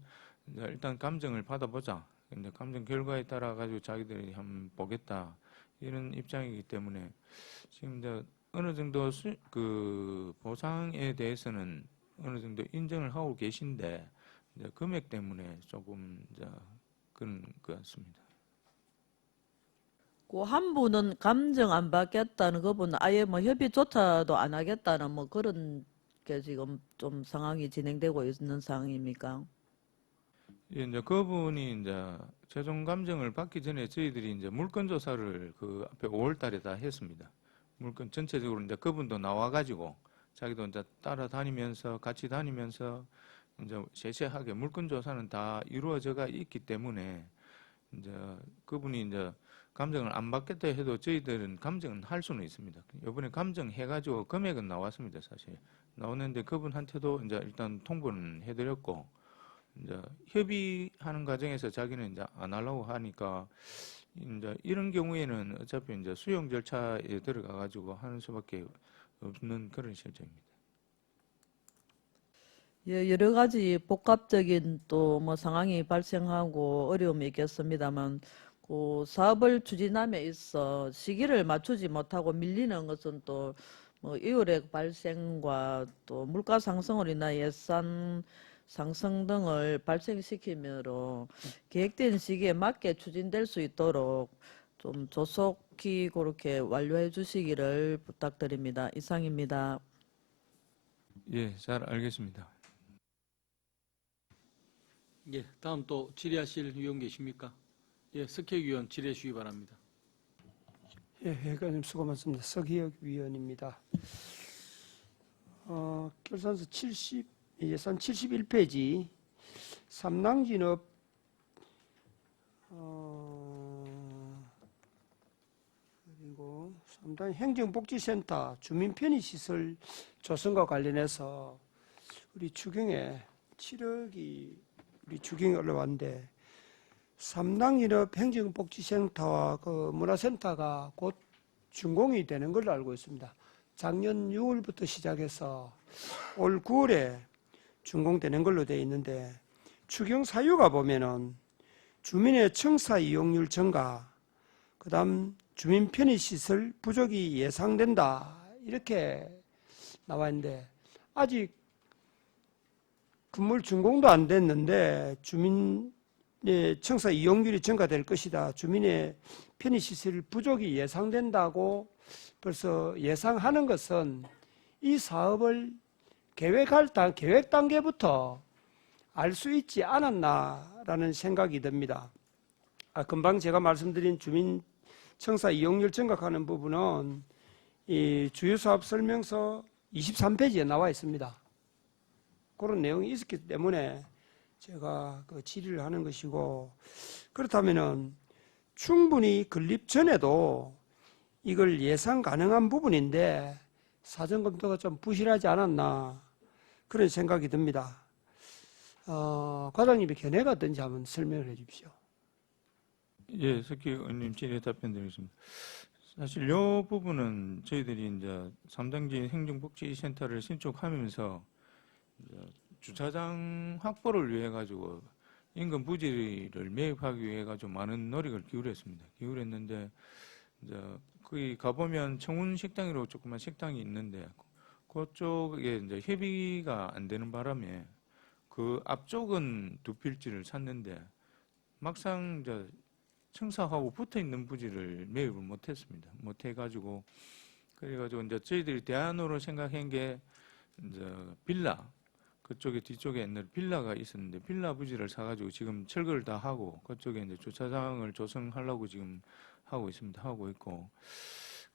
이제 일단 감정을 받아보자. 이제 감정 결과에 따라 가지고 자기들이 한번 보겠다 이런 입장이기 때문에 지금 이제 어느 정도 그 보상에 대해서는 어느 정도 인정을 하고 계신데 이제 금액 때문에 조금 이제 그런 것 같습니다. 그 한 분은 감정 안 받겠다는 그분은 아예 뭐 협의조차도 안 하겠다는 뭐 그런 게 지금 좀 상황이 진행되고 있는 상황입니까? 예, 이제 그분이 이제 최종 감정을 받기 전에 저희들이 이제 물건 조사를 그 앞에 5월달에 다 했습니다. 물건 전체적으로 이제 그분도 나와가지고 자기도 이제 따라다니면서 같이 다니면서 이제 세세하게 물건 조사는 다 이루어져가 있기 때문에 이제 그분이 이제 감정을 안 받겠다 해도 저희들은 감정은 할 수는 있습니다. 이번에 감정해가지고 금액은 나왔습니다. 사실 나오는데 그분한테도 이제 일단 통보는 해드렸고 이제 협의하는 과정에서 자기는 이제 안 하려고 하니까 이제 이런 경우에는 어차피 이제 수용 절차에 들어가 가지고 하는 수밖에 없는 그런 실정입니다. 예, 여러 가지 복합적인 또 뭐 상황이 발생하고 어려움이 있겠습니다만 그 사업을 추진함에 있어 시기를 맞추지 못하고 밀리는 것은 또 뭐 이율의 발생과 또 물가 상승으로 인한 예산 상승 등을 발생시키므로 계획된 시기에 맞게 추진될 수 있도록 좀 조속히 그렇게 완료해 주시기를 부탁드립니다. 이상입니다. 예, 잘 알겠습니다. 예, 다음 또 질의하실 위원 계십니까? 예, 석혜기 위원 질의해 주시기 바랍니다. 예, 회장님 수고 많습니다. 서기혁 위원입니다. 결산서 70, 예산 71페이지 삼낭진업 그리고 3단 행정복지센터 주민편의시설 조성과 관련해서 우리 추경에 7억이 우리 추경에 올라왔는데 삼당인업 행정복지센터와 그 문화센터가 곧 준공이 되는 걸로 알고 있습니다. 작년 6월부터 시작해서 올 9월에 준공되는 걸로 되어 있는데 추경 사유가 보면은 주민의 청사 이용률 증가, 그다음 주민 편의시설 부족이 예상된다 이렇게 나와 있는데 아직 건물 준공도 안 됐는데 주민의 청사 이용률이 증가될 것이다. 주민의 편의시설 부족이 예상된다고 벌써 예상하는 것은 이 사업을 계획 단계부터 알 수 있지 않았나라는 생각이 듭니다. 금방 제가 말씀드린 주민 청사 이용률 증가하는 부분은 이 주요사업 설명서 23페이지에 나와 있습니다. 그런 내용이 있었기 때문에 제가 그 질의를 하는 것이고, 그렇다면은 충분히 건립 전에도 이걸 예상 가능한 부분인데 사전 검토가 좀 부실하지 않았나 그런 생각이 듭니다. 과장님의 견해가 어떤지 한번 설명을 해 주십시오. 예, 석희 의원님 질의 답변 드리겠습니다. 사실 이 부분은 저희들이 이제 3단계 행정복지센터를 신축하면서 이제 주차장 확보를 위해 가지고 인근 부지를 매입하기 위해 가지고 많은 노력을 기울였습니다. 기울였는데 이제 거기 가보면 청운 식당으로 조그만 식당이 있는데 그쪽에 이제 협의가 안 되는 바람에 그 앞쪽은 두 필지를 샀는데 막상 이제 청사하고 붙어 있는 부지를 매입을 못했습니다. 못해가지고 그래가지고 이제 저희들이 대안으로 생각한 게 이제 빌라 그쪽에 뒤쪽에 옛날 빌라가 있었는데 빌라 부지를 사가지고 지금 철거를 다 하고 그쪽에 이제 주차장을 조성하려고 지금 하고 있습니다. 하고 있고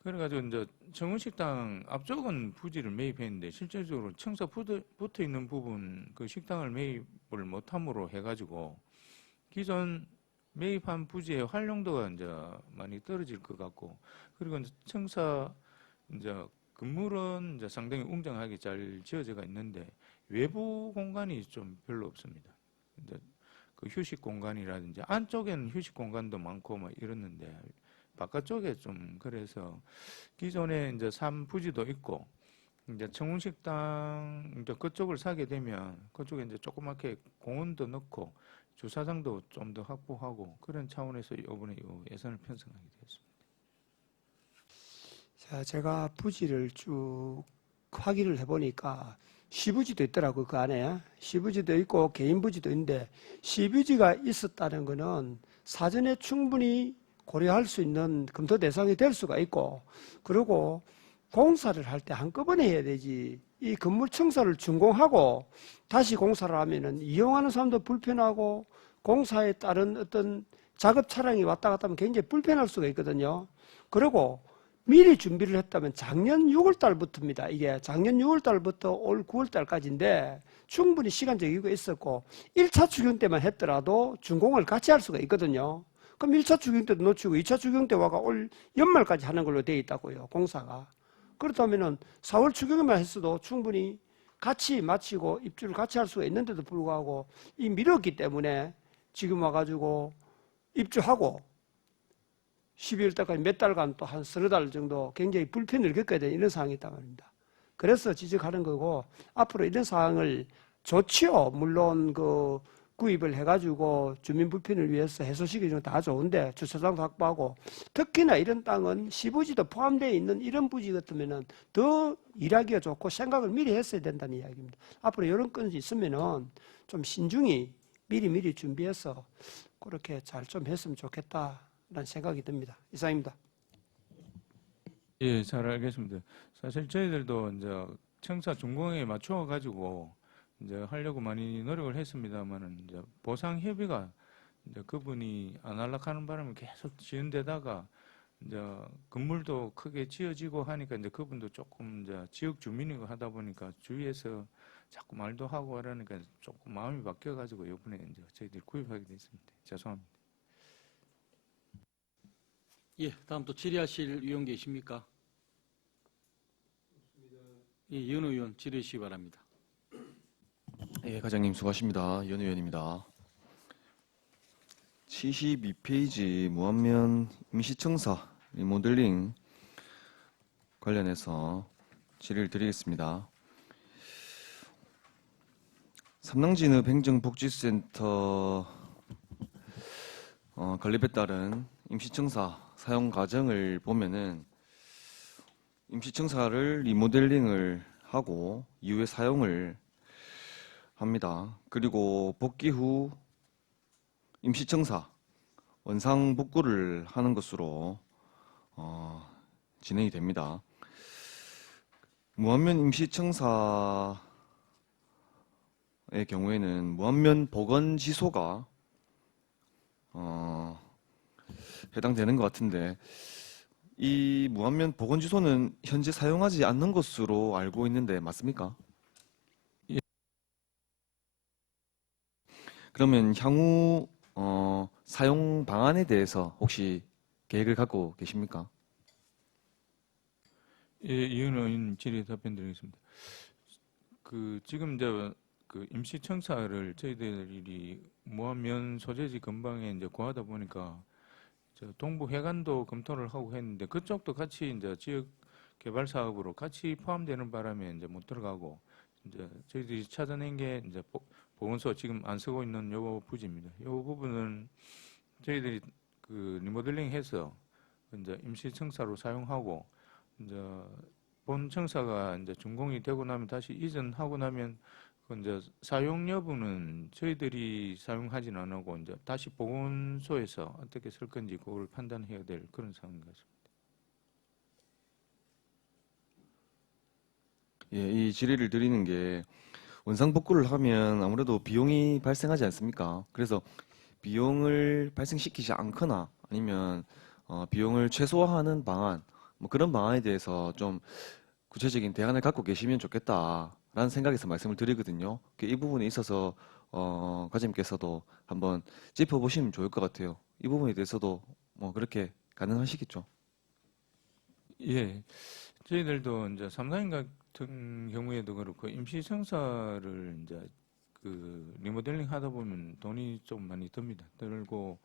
그래가지고 이제 정운식당 앞쪽은 부지를 매입했는데 실질적으로 청사 붙어 있는 부분 그 식당을 매입을 못함으로 해가지고 기존 매입한 부지의 활용도가 이제 많이 떨어질 것 같고 그리고 이제 청사 이제 건물은 이제 상당히 웅장하게 잘 지어져가 있는데 외부 공간이 좀 별로 없습니다. 이제 그 휴식 공간이라든지 안쪽에는 휴식 공간도 많고 막 이랬는데 바깥쪽에 좀 그래서 기존에 이제 산 부지도 있고 이제 청운식당 이제 그쪽을 사게 되면 그쪽에 이제 조그맣게 공원도 넣고 주차장도 좀 더 확보하고 그런 차원에서 이번에 예산을 편성하게 되었습니다. 자, 제가 부지를 쭉 확인을 해보니까 시부지도 있더라고요. 그 안에 시부지도 있고 개인 부지도 있는데 시부지가 있었다는 것은 사전에 충분히 고려할 수 있는 검토 대상이 될 수가 있고 그리고 공사를 할 때 한꺼번에 해야 되지 이 건물 청사를 준공하고 다시 공사를 하면은 이용하는 사람도 불편하고 공사에 따른 어떤 작업 차량이 왔다 갔다 하면 굉장히 불편할 수가 있거든요. 그리고 미리 준비를 했다면 작년 6월 달부터입니다. 이게 작년 6월 달부터 올 9월 달까지인데 충분히 시간적 여유가 있었고 1차 추경 때만 했더라도 준공을 같이 할 수가 있거든요. 그럼 1차 추경 때도 놓치고 2차 추경 때 와가 올 연말까지 하는 걸로 되어 있다고요. 공사가. 그렇다면은 4월 추경에만 했어도 충분히 같이 마치고 입주를 같이 할 수가 있는데도 불구하고 이 미뤘기 때문에 지금 와가지고 입주하고 12월 달까지 몇 달간 또 한 서너 달 정도 굉장히 불편을 겪어야 되는 이런 상황이 있단 말입니다. 그래서 지적하는 거고 앞으로 이런 상황을 좋지요. 물론 그 구입을 해가지고 주민 불편을 위해서 해소시키는 건 다 좋은데 주차장도 확보하고 특히나 이런 땅은 시부지도 포함되어 있는 이런 부지 같으면은 더 일하기가 좋고 생각을 미리 했어야 된다는 이야기입니다. 앞으로 이런 건이 있으면은 좀 신중히 미리 준비해서 그렇게 잘 좀 했으면 좋겠다라는 생각이 듭니다. 이상입니다. 예, 잘 알겠습니다. 사실 저희들도 이제 청사 준공에 맞춰 가지고 이제 하려고 많이 노력을 했습니다만은 이제 보상 협의가 이제 그분이 안 할락하는 바람에 계속 지은 데다가 이제 건물도 크게 지어지고 하니까 이제 그분도 조금 이제 지역 주민이고 하다 보니까 주위에서 자꾸 말도 하고 하려니까 조금 마음이 바뀌어 가지고 이번에 이제 저희들이 구입하게 됐습니다. 죄송합니다. 예, 다음 또 질의하실 의원 계십니까? 예, 이현 의원 질의해 주시기 바랍니다. 예, 과장님 수고하십니다. 연 의원입니다. 72페이지 무안면 임시청사 리모델링 관련해서 질의를 드리겠습니다. 삼랑진읍 행정복지센터 건립에 따른 임시청사 사용 과정을 보면은 임시청사를 리모델링을 하고 이후에 사용을 합니다. 그리고 복귀 후 임시청사 원상 복구를 하는 것으로 진행이 됩니다. 무안면 임시청사의 경우에는 무안면 보건지소가 해당되는 것 같은데 이 무안면 보건지소는 현재 사용하지 않는 것으로 알고 있는데 맞습니까? 그러면 향후 사용 방안에 대해서 혹시 계획을 갖고 계십니까? 예, 이현 의원 질의 답변드리겠습니다. 그 지금 이제 그 임시청사를 저희들이 무안면 소재지 근방에 이제 구하다 보니까 저 동부 해관도 검토를 하고 했는데 그쪽도 같이 이제 지역 개발 사업으로 같이 포함되는 바람에 이제 못 들어가고 이제 저희들이 찾아낸 게 이제 보건소 지금 안 쓰고 있는 요 부지입니다. 요 부분은 저희들이 그 리모델링해서 이제 임시청사로 사용하고 이제 본 청사가 이제 준공이 되고 나면 다시 이전하고 나면 그 이제 사용 여부는 저희들이 사용하지는 않고 이제 다시 보건소에서 어떻게 쓸 건지 그걸 판단해야 될 그런 상황인 것 같습니다. 예, 이 질의를 드리는 게 원상 복구를 하면 아무래도 비용이 발생하지 않습니까? 그래서 비용을 발생시키지 않거나 아니면 비용을 최소화하는 방안, 뭐 그런 방안에 대해서 좀 구체적인 대안을 갖고 계시면 좋겠다라는 생각에서 말씀을 드리거든요. 이 부분에 있어서 과장님께서도 한번 짚어보시면 좋을 것 같아요. 이 부분에 대해서도 뭐 그렇게 가능하시겠죠? 예, 저희들도 이제 삼사인 같은 경우에도 그렇고 임시청사를 이제 그 리모델링 하다 보면 돈이 좀 많이 듭니다. 들고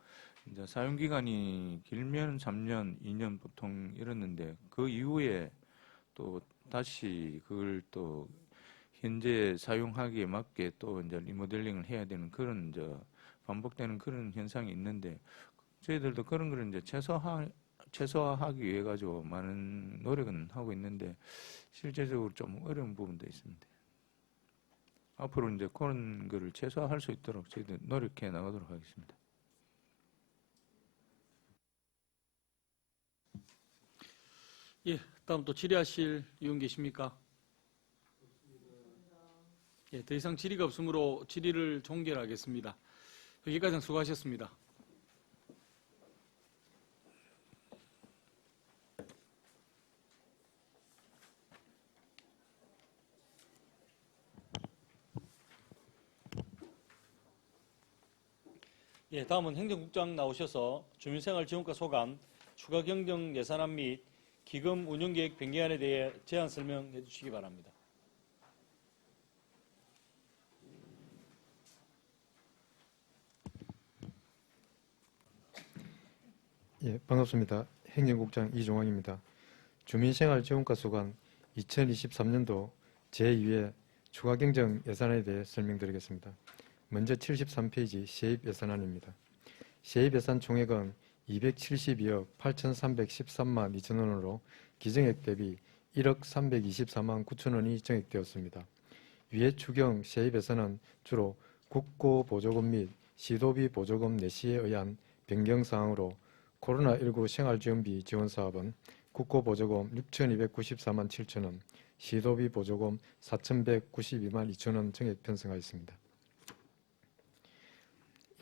이제 사용 기간이 길면 3년, 2년 보통 이랬는데 그 이후에 또 다시 그걸 또 현재 사용하기에 맞게 또 이제 리모델링을 해야 되는 그런 이제 반복되는 그런 현상이 있는데 저희들도 그런 걸 이제 최소화하기 위해 가지고 많은 노력은 하고 있는데 실제적으로 좀 어려운 부분도 있습니다. 앞으로 이제 그런 거를 최소화할 수 있도록 저희들 노력해 나가도록 하겠습니다. 예, 다음 또 질의하실 의원 계십니까? 예, 더 이상 질의가 없으므로 질의를 종결하겠습니다. 여기까지 수고하셨습니다. 예, 다음은 행정국장 나오셔서 주민생활지원과 소관, 추가 경정 예산안 및 기금 운영계획 변경안에 대해 제안 설명해 주시기 바랍니다. 예, 반갑습니다. 행정국장 이종황입니다. 주민생활지원과 소관 2023년도 제2회 추가경정 예산에 대해 설명드리겠습니다. 먼저 73페이지 세입예산안입니다. 세입예산 총액은 272억 8,313만 2천 원으로 기정액 대비 1억 324만 9천 원이 정액되었습니다. 위의 추경 세입예산은 주로 국고보조금 및 시도비 보조금 내시에 의한 변경사항으로 코로나19 생활지원비 지원사업은 국고보조금 6,294만 7천 원, 시도비 보조금 4,192만 2천 원 정액 편성하였습니다.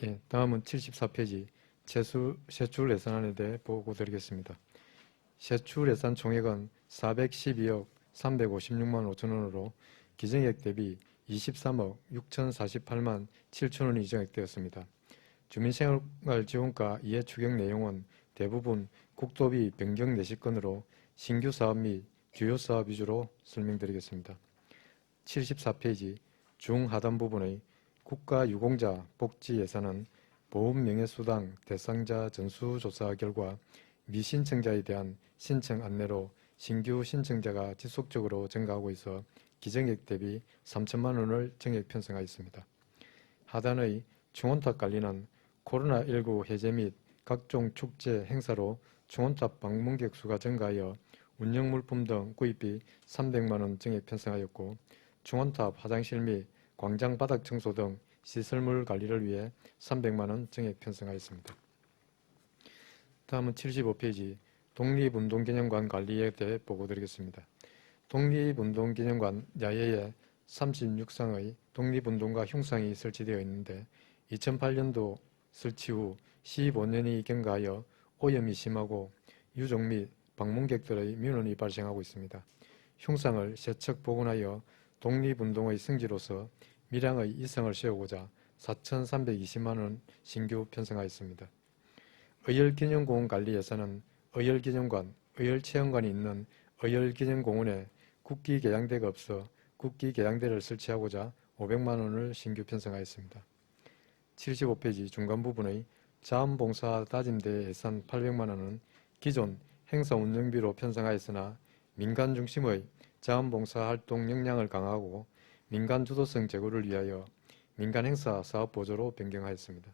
예, 다음은 74페이지 세출 예산안에 대해 보고드리겠습니다. 세출 예산 총액은 412억 356만 5천 원으로 기정액 대비 23억 6,048만 7천 원이 정액되었습니다. 주민생활지원과 이해 추경 내용은 대부분 국도비 변경 내시건으로 신규 사업 및 주요 사업 위주로 설명드리겠습니다. 74페이지 중하단 부분의 국가유공자 복지 예산은 보험명예수당 대상자 전수조사 결과 미신청자에 대한 신청 안내로 신규 신청자가 지속적으로 증가하고 있어 기정액 대비 3천만 원을 정액 편성하였습니다. 하단의 충원탑 관리는 코로나19 해제 및 각종 축제 행사로 충원탑 방문객 수가 증가하여 운영물품 등 구입비 300만 원 정액 편성하였고 충원탑 화장실 및 광장 바닥 청소 등 시설물 관리를 위해 300만 원 정액 편성하였습니다. 다음은 75페이지 독립운동기념관 관리에 대해 보고드리겠습니다. 독립운동기념관 야외에 36상의 독립운동가 흉상이 설치되어 있는데 2008년도 설치 후 15년이 경과하여 오염이 심하고 유족 및 방문객들의 민원이 발생하고 있습니다. 흉상을 세척 복원하여 독립운동의 성지로서 밀양의 이성을 세우고자 4,320만 원 신규 편성하였습니다. 의열기념공원 관리 예산은 의열기념관, 의열체험관이 있는 의열기념공원에 국기개양대가 없어 국기개양대를 설치하고자 500만 원을 신규 편성하였습니다. 75페이지 중간 부분의 자원봉사 다짐대 예산 800만 원은 기존 행사 운영비로 편성하였으나 민간 중심의 자원봉사 활동 역량을 강화하고 민간 주도성 제고를 위하여 민간 행사 사업 보조로 변경하였습니다.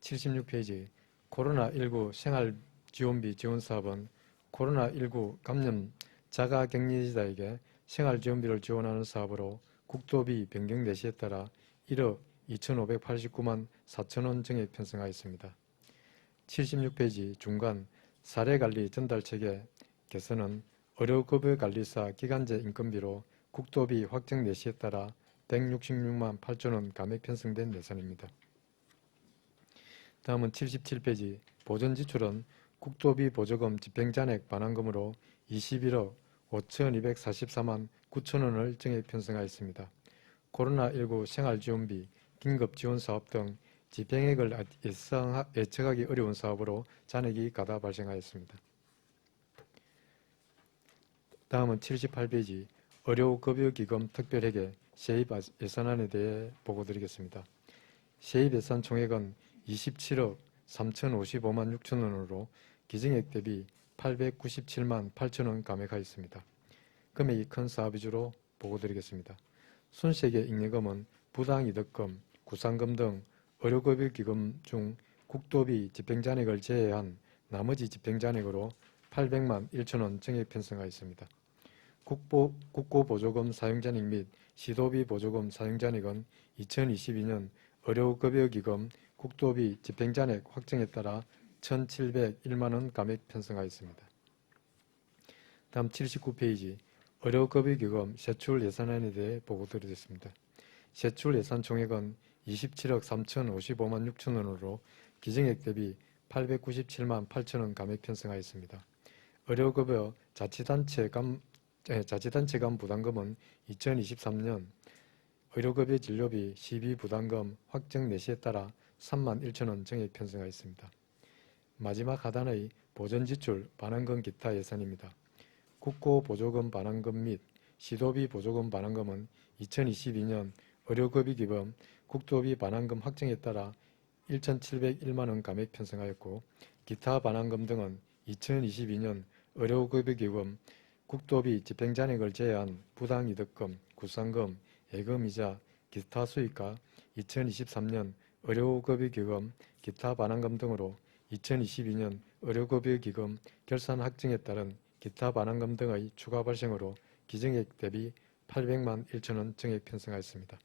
76페이지 코로나19 생활지원비 지원사업은 코로나19 감염 자가격리자에게 생활지원비를 지원하는 사업으로 국도비 변경 내시에 따라 1억 2,589만 4천 원 정액 편성하였습니다. 76페이지 중간 사례관리 전달체계 개선은 의료급여관리사 기간제 인건비로 국도비 확정 내시에 따라 166만 8천 원 감액 편성된 예산입니다. 다음은 77페이지 보전지출은 국도비 보조금 집행잔액 반환금으로 21억 5,244만 9천 원을 정액 편성하였습니다. 코로나19 생활지원비, 긴급지원사업 등 집행액을 예측하기 어려운 사업으로 잔액이 가다 발생하였습니다. 다음은 78페이지 의료급여기금 특별회계 세입 예산안에 대해 보고드리겠습니다. 세입 예산 총액은 27억 3,055만 6천 원으로 기정액 대비 897만 8천 원 감액하였습니다. 금액이 큰 사업 위주로 보고드리겠습니다. 손세계 잉여금은 부당이득금, 구상금 등 의료급여기금 중 국도비 집행잔액을 제외한 나머지 집행잔액으로 800만 1천 원 정액 편성하였습니다. 국고보조금 사용잔액 및 시도비 보조금 사용잔액은 2022년 의료급여기금 국도비 집행잔액 확정에 따라 1,701만 원 감액 편성하였습니다. 다음 79페이지 의료급여기금 세출 예산안에 대해 보고드리겠습니다. 세출 예산 총액은 27억 3,055만 6천 원으로 기정액 대비 897만 8천 원 감액 편성하였습니다. 의료급여 자치단체 간 부담금은 2023년 의료급여 진료비 시비 부담금 확정 내시에 따라 3만 1천 원 정액 편성하였습니다. 마지막 하단의 보전지출 반환금 기타 예산입니다. 국고보조금 반환금 및 시도비 보조금 반환금은 2022년 의료급여기금 국도비 반환금 확정에 따라 1,701만 원 감액 편성하였고 기타 반환금 등은 2022년 의료급여기금 국도비 집행잔액을 제외한 부당이득금, 구상금, 예금이자 기타 수익과 2023년 의료급여기금 기타 반환금 등으로 2022년 의료급여기금 결산 확정에 따른 기타 반환금 등의 추가 발생으로 기증액 대비 800만 1천 원 증액 편성하였습니다.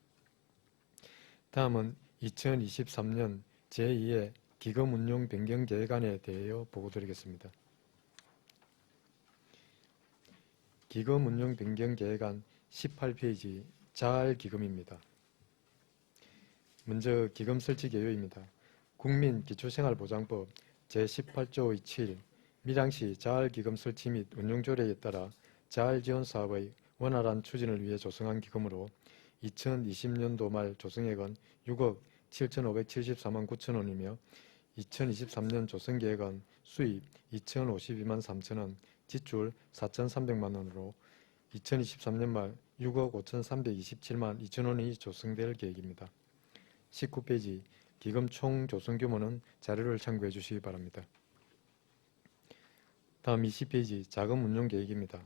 다음은 2023년 제2회 기금 운용 변경 계획안에 대하여 보고드리겠습니다. 기금 운용 변경 계획안 18페이지 자알기금입니다. 먼저 기금 설치 개요입니다. 국민기초생활보장법 제18조의 7 밀양시 자알기금 설치 및 운용조례에 따라 자알지원사업의 원활한 추진을 위해 조성한 기금으로 2020년도 말 조성액은 6억 7,574만 9천 원이며 2023년 조성계획은 수입 2,052만 3천 원, 지출 4,300만 원으로 2023년 말 6억 5,327만 2천 원이 조성될 계획입니다. 19페이지 기금 총 조성 규모는 자료를 참고해 주시기 바랍니다. 다음 20페이지 자금 운용 계획입니다.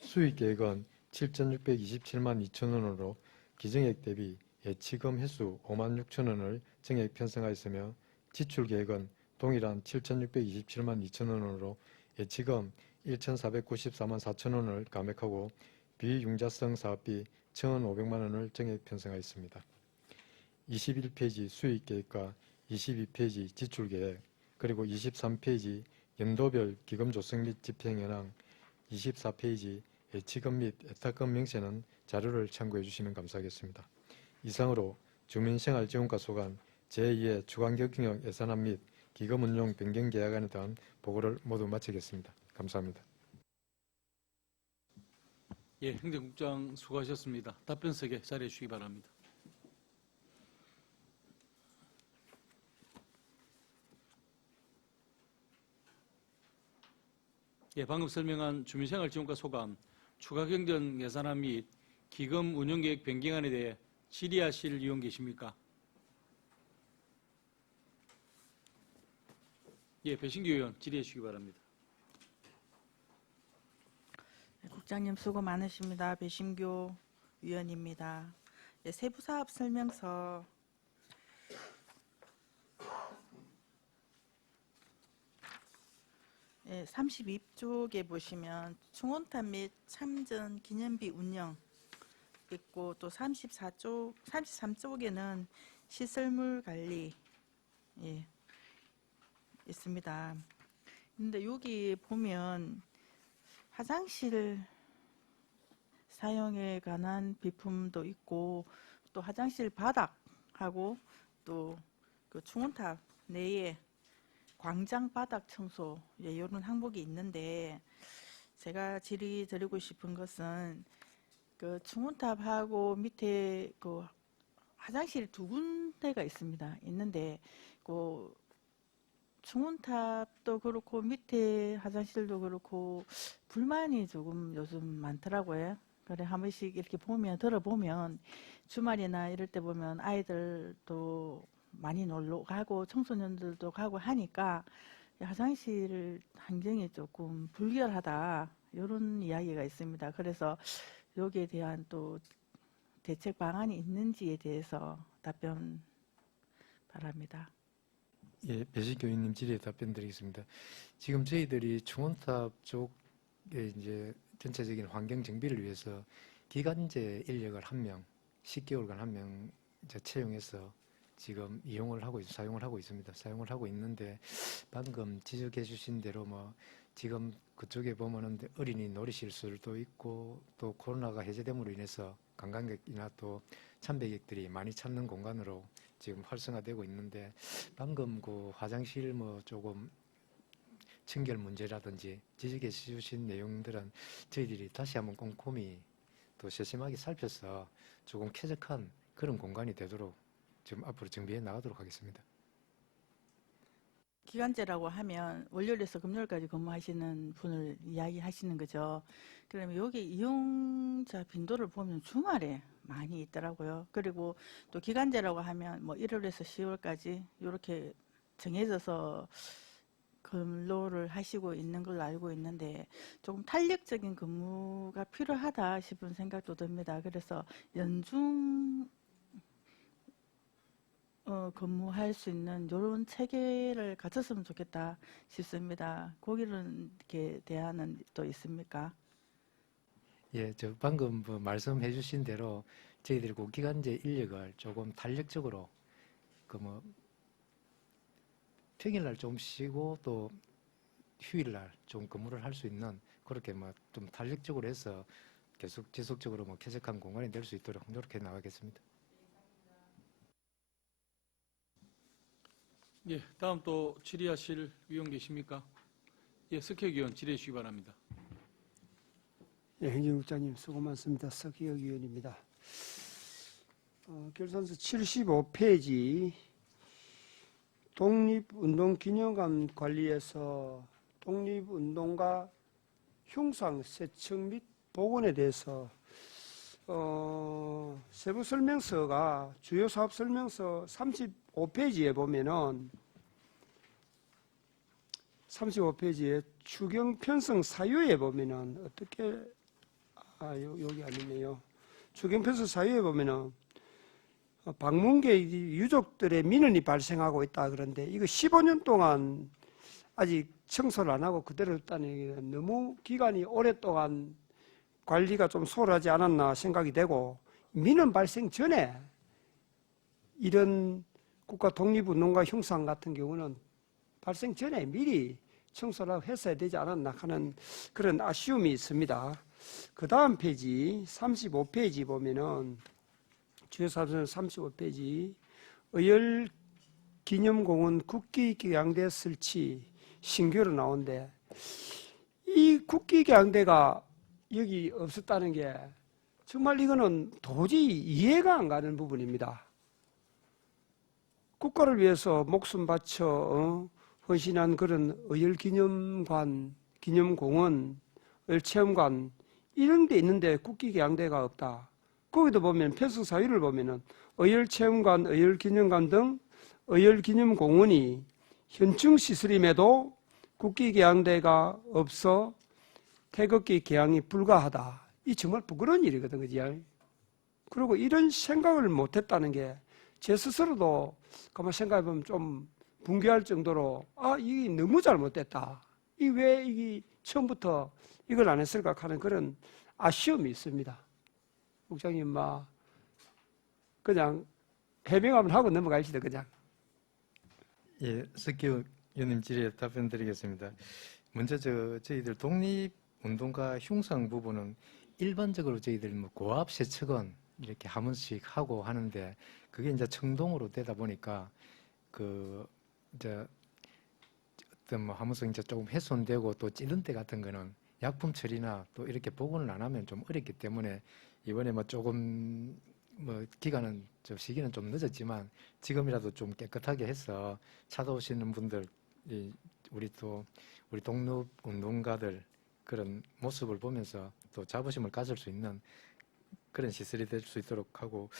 수익 계획은 7,627만 2천 원으로 기증액 대비 예치금 횟수 5만 6천 원을 증액 편성하였으며 지출 계획은 동일한 7,627만 2천 원으로 예치금 1,494만 4천 원을 감액하고 비융자성 사업비 1,500만 원을 증액 편성하였습니다. 21페이지 수익 계획과 22페이지 지출 계획 그리고 23페이지 연도별 기금 조성 및 집행 현황 24페이지 예치금 및 예탁금 명세는 자료를 참고해 주시면 감사하겠습니다. 이상으로 주민생활지원과 소관 제2회 주간경영 예산안 및 기금 운용 변경 계획안에 대한 보고를 모두 마치겠습니다. 감사합니다. 예, 행정국장 수고하셨습니다. 답변석에 자리해 주시기 바랍니다. 예, 방금 설명한 주민생활지원과 소관 추가경정 예산안 및 기금 운용계획 변경안에 대해 질의하실 의원 계십니까? 예, 배신규 의원 질의해 주시기 바랍니다. 국장님 수고 많으십니다. 배심교 위원입니다. 예, 세부사업 설명서 예, 32쪽에 보시면 충원탑 및 참전 기념비 운영 있고 또 33쪽에는 시설물 관리 예, 있습니다. 근데 여기 보면 화장실 사용에 관한 비품도 있고 또 화장실 바닥하고 또 그 충원탑 내에 광장 바닥 청소 이런 항목이 있는데 제가 질의 드리고 싶은 것은 그 충원탑하고 밑에 그 화장실 두 군데가 있는데 그 충원탑도 그렇고 밑에 화장실도 그렇고 불만이 조금 요즘 많더라고요. 그래 한 번씩 이렇게 들어보면 주말이나 이럴 때 보면 아이들도 많이 놀러 가고 청소년들도 가고 하니까 화장실 환경이 조금 불결하다 이런 이야기가 있습니다. 그래서 여기에 대한 또 대책 방안이 있는지에 대해서 답변 바랍니다. 예, 배신교 의원님 질의에 답변 드리겠습니다. 지금 저희들이 충원탑 쪽에 이제 전체적인 환경 정비를 위해서 기간제 인력을 1명, 10개월간 1명 이제 채용해서 지금 사용을 하고 있습니다. 사용을 하고 있는데 방금 지적해 주신 대로 뭐 지금 그쪽에 보면은 어린이 놀이시설도 있고 또 코로나가 해제됨으로 인해서 관광객이나 또 참배객들이 많이 찾는 공간으로 지금 활성화되고 있는데 방금 그 화장실 뭐 조금 청결 문제라든지 지적해 주신 내용들은 저희들이 다시 한번 꼼꼼히 또 세심하게 살펴서 조금 쾌적한 그런 공간이 되도록 지금 앞으로 정비해 나가도록 하겠습니다. 기간제라고 하면 월요일에서 금요일까지 근무하시는 분을 이야기하시는 거죠. 그러면 여기 이용자 빈도를 보면 주말에 많이 있더라고요. 그리고 또 기간제라고 하면 뭐 1월에서 10월까지 이렇게 정해져서 근로를 하시고 있는 걸로 알고 있는데 조금 탄력적인 근무가 필요하다 싶은 생각도 듭니다. 그래서 연중 근무할 수 있는 이런 체계를 갖췄으면 좋겠다 싶습니다. 거기에 대한은 또 있습니까? 예, 저 방금 뭐 말씀해 주신 대로 저희들이 그 기간제 인력을 조금 탄력적으로 그 뭐 평일날 좀 쉬고 또 휴일날 좀 근무를 할 수 있는 그렇게 뭐 좀 탄력적으로 해서 계속 지속적으로 뭐 쾌적한 공간이 될 수 있도록 노력해 나가겠습니다. 예, 다음 또 질의하실 위원 계십니까? 예, 석혁 의원 질의해 주시기 바랍니다. 예, 행정국장님 수고 많습니다. 석희혁 의원입니다. 결산서 75페이지 독립운동기념관 관리에서 독립운동가 흉상 세척 및 복원에 대해서 세부 설명서가 주요 사업 설명서 35페이지에 보면은 35페이지에 추경 편성 사유에 보면은 어떻게 여기 아니네요. 추경 편성 사유에 보면은 방문객 유족들의 민원이 발생하고 있다 그런데 이거 15년 동안 아직 청소를 안 하고 그대로 뒀다는 얘기는 너무 기간이 오랫동안 관리가 좀 소홀하지 않았나 생각이 되고 민원 발생 전에 이런 국가 독립운동가 흉상 같은 경우는 발생 전에 미리 청소를 했어야 되지 않았나 하는 그런 아쉬움이 있습니다. 그 다음 페이지 35페이지 보면은 주요사업은 35페이지 의열기념공원 국기경양대 설치 신규로 나오는데 이 국기경양대가 여기 없었다는 게 정말 이거는 도저히 이해가 안 가는 부분입니다. 국가를 위해서 목숨 바쳐 헌신한 그런 의열기념관, 기념공원, 의열체험관 이런 데 있는데 국기경양대가 없다. 거기도 보면 편성 사유를 보면은 의열체험관, 의열기념관 등 의열기념공원이 현충 시설임에도 국기계양대가 없어 태극기 개양이 불가하다. 이 정말 부끄러운 일이거든, 그지? 그리고 이런 생각을 못했다는 게 제 스스로도 가만 생각해보면 좀 붕괴할 정도로 이게 너무 잘못됐다. 왜 이게 처음부터 이걸 안 했을까 하는 그런 아쉬움이 있습니다. 국장님, 그냥 해명하면 하고 넘어가시다, 그냥. 예, 석기호 의원님 질의에 답변드리겠습니다. 먼저 저희들 독립운동가 흉상 부분은 일반적으로 저희들 뭐 고압 세척은 이렇게 한 번씩 하고 하는데 그게 이제 청동으로 되다 보니까 이제 어떤 뭐 하면서 이제 조금 훼손되고 또 찌른 때 같은 거는 약품 처리나 또 이렇게 복원을 안 하면 좀 어렵기 때문에 이번에 뭐 조금 뭐 기간은 시기는 좀 늦었지만 지금이라도 좀 깨끗하게 해서 찾아오시는 분들 우리 독립 운동가들 그런 모습을 보면서 또 자부심을 가질 수 있는 그런 시설이 될 수 있도록 하고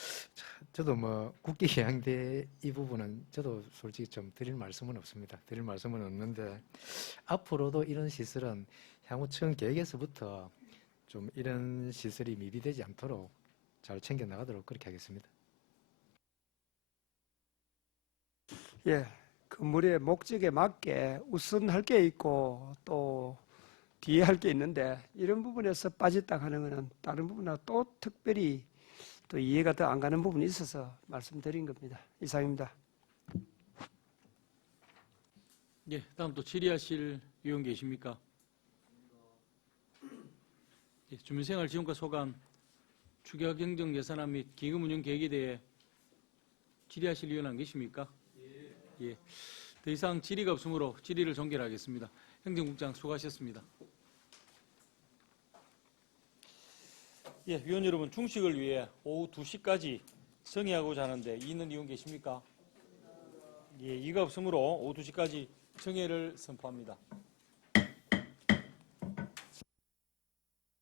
저도 뭐 국기계양대 이 부분은 저도 솔직히 좀 드릴 말씀은 없습니다. 드릴 말씀은 없는데 앞으로도 이런 시설은 향후 처음 계획에서부터 좀 이런 시설이 미비되지 않도록 잘 챙겨 나가도록 그렇게 하겠습니다. 예, 건물의 목적에 맞게 우선할 게 있고 또 뒤에 할 게 있는데 이런 부분에서 빠졌다 하는 것은 다른 부분하고 또 특별히 또 이해가 더 안 가는 부분이 있어서 말씀드린 겁니다. 이상입니다. 예, 다음 또 질의하실 위원 계십니까? 예, 주민생활 지원과 소관 추가 경정 예산안 및 기금 운영 계획에 대해 질의하실 위원 안 계십니까? 예. 더 이상 질의가 없으므로 질의를 종결하겠습니다. 행정국장 수고하셨습니다. 예, 위원 여러분 중식을 위해 오후 2시까지 정회하고자 하는데 있는 위원 계십니까? 예, 이가 없으므로 오후 2시까지 정회를 선포합니다.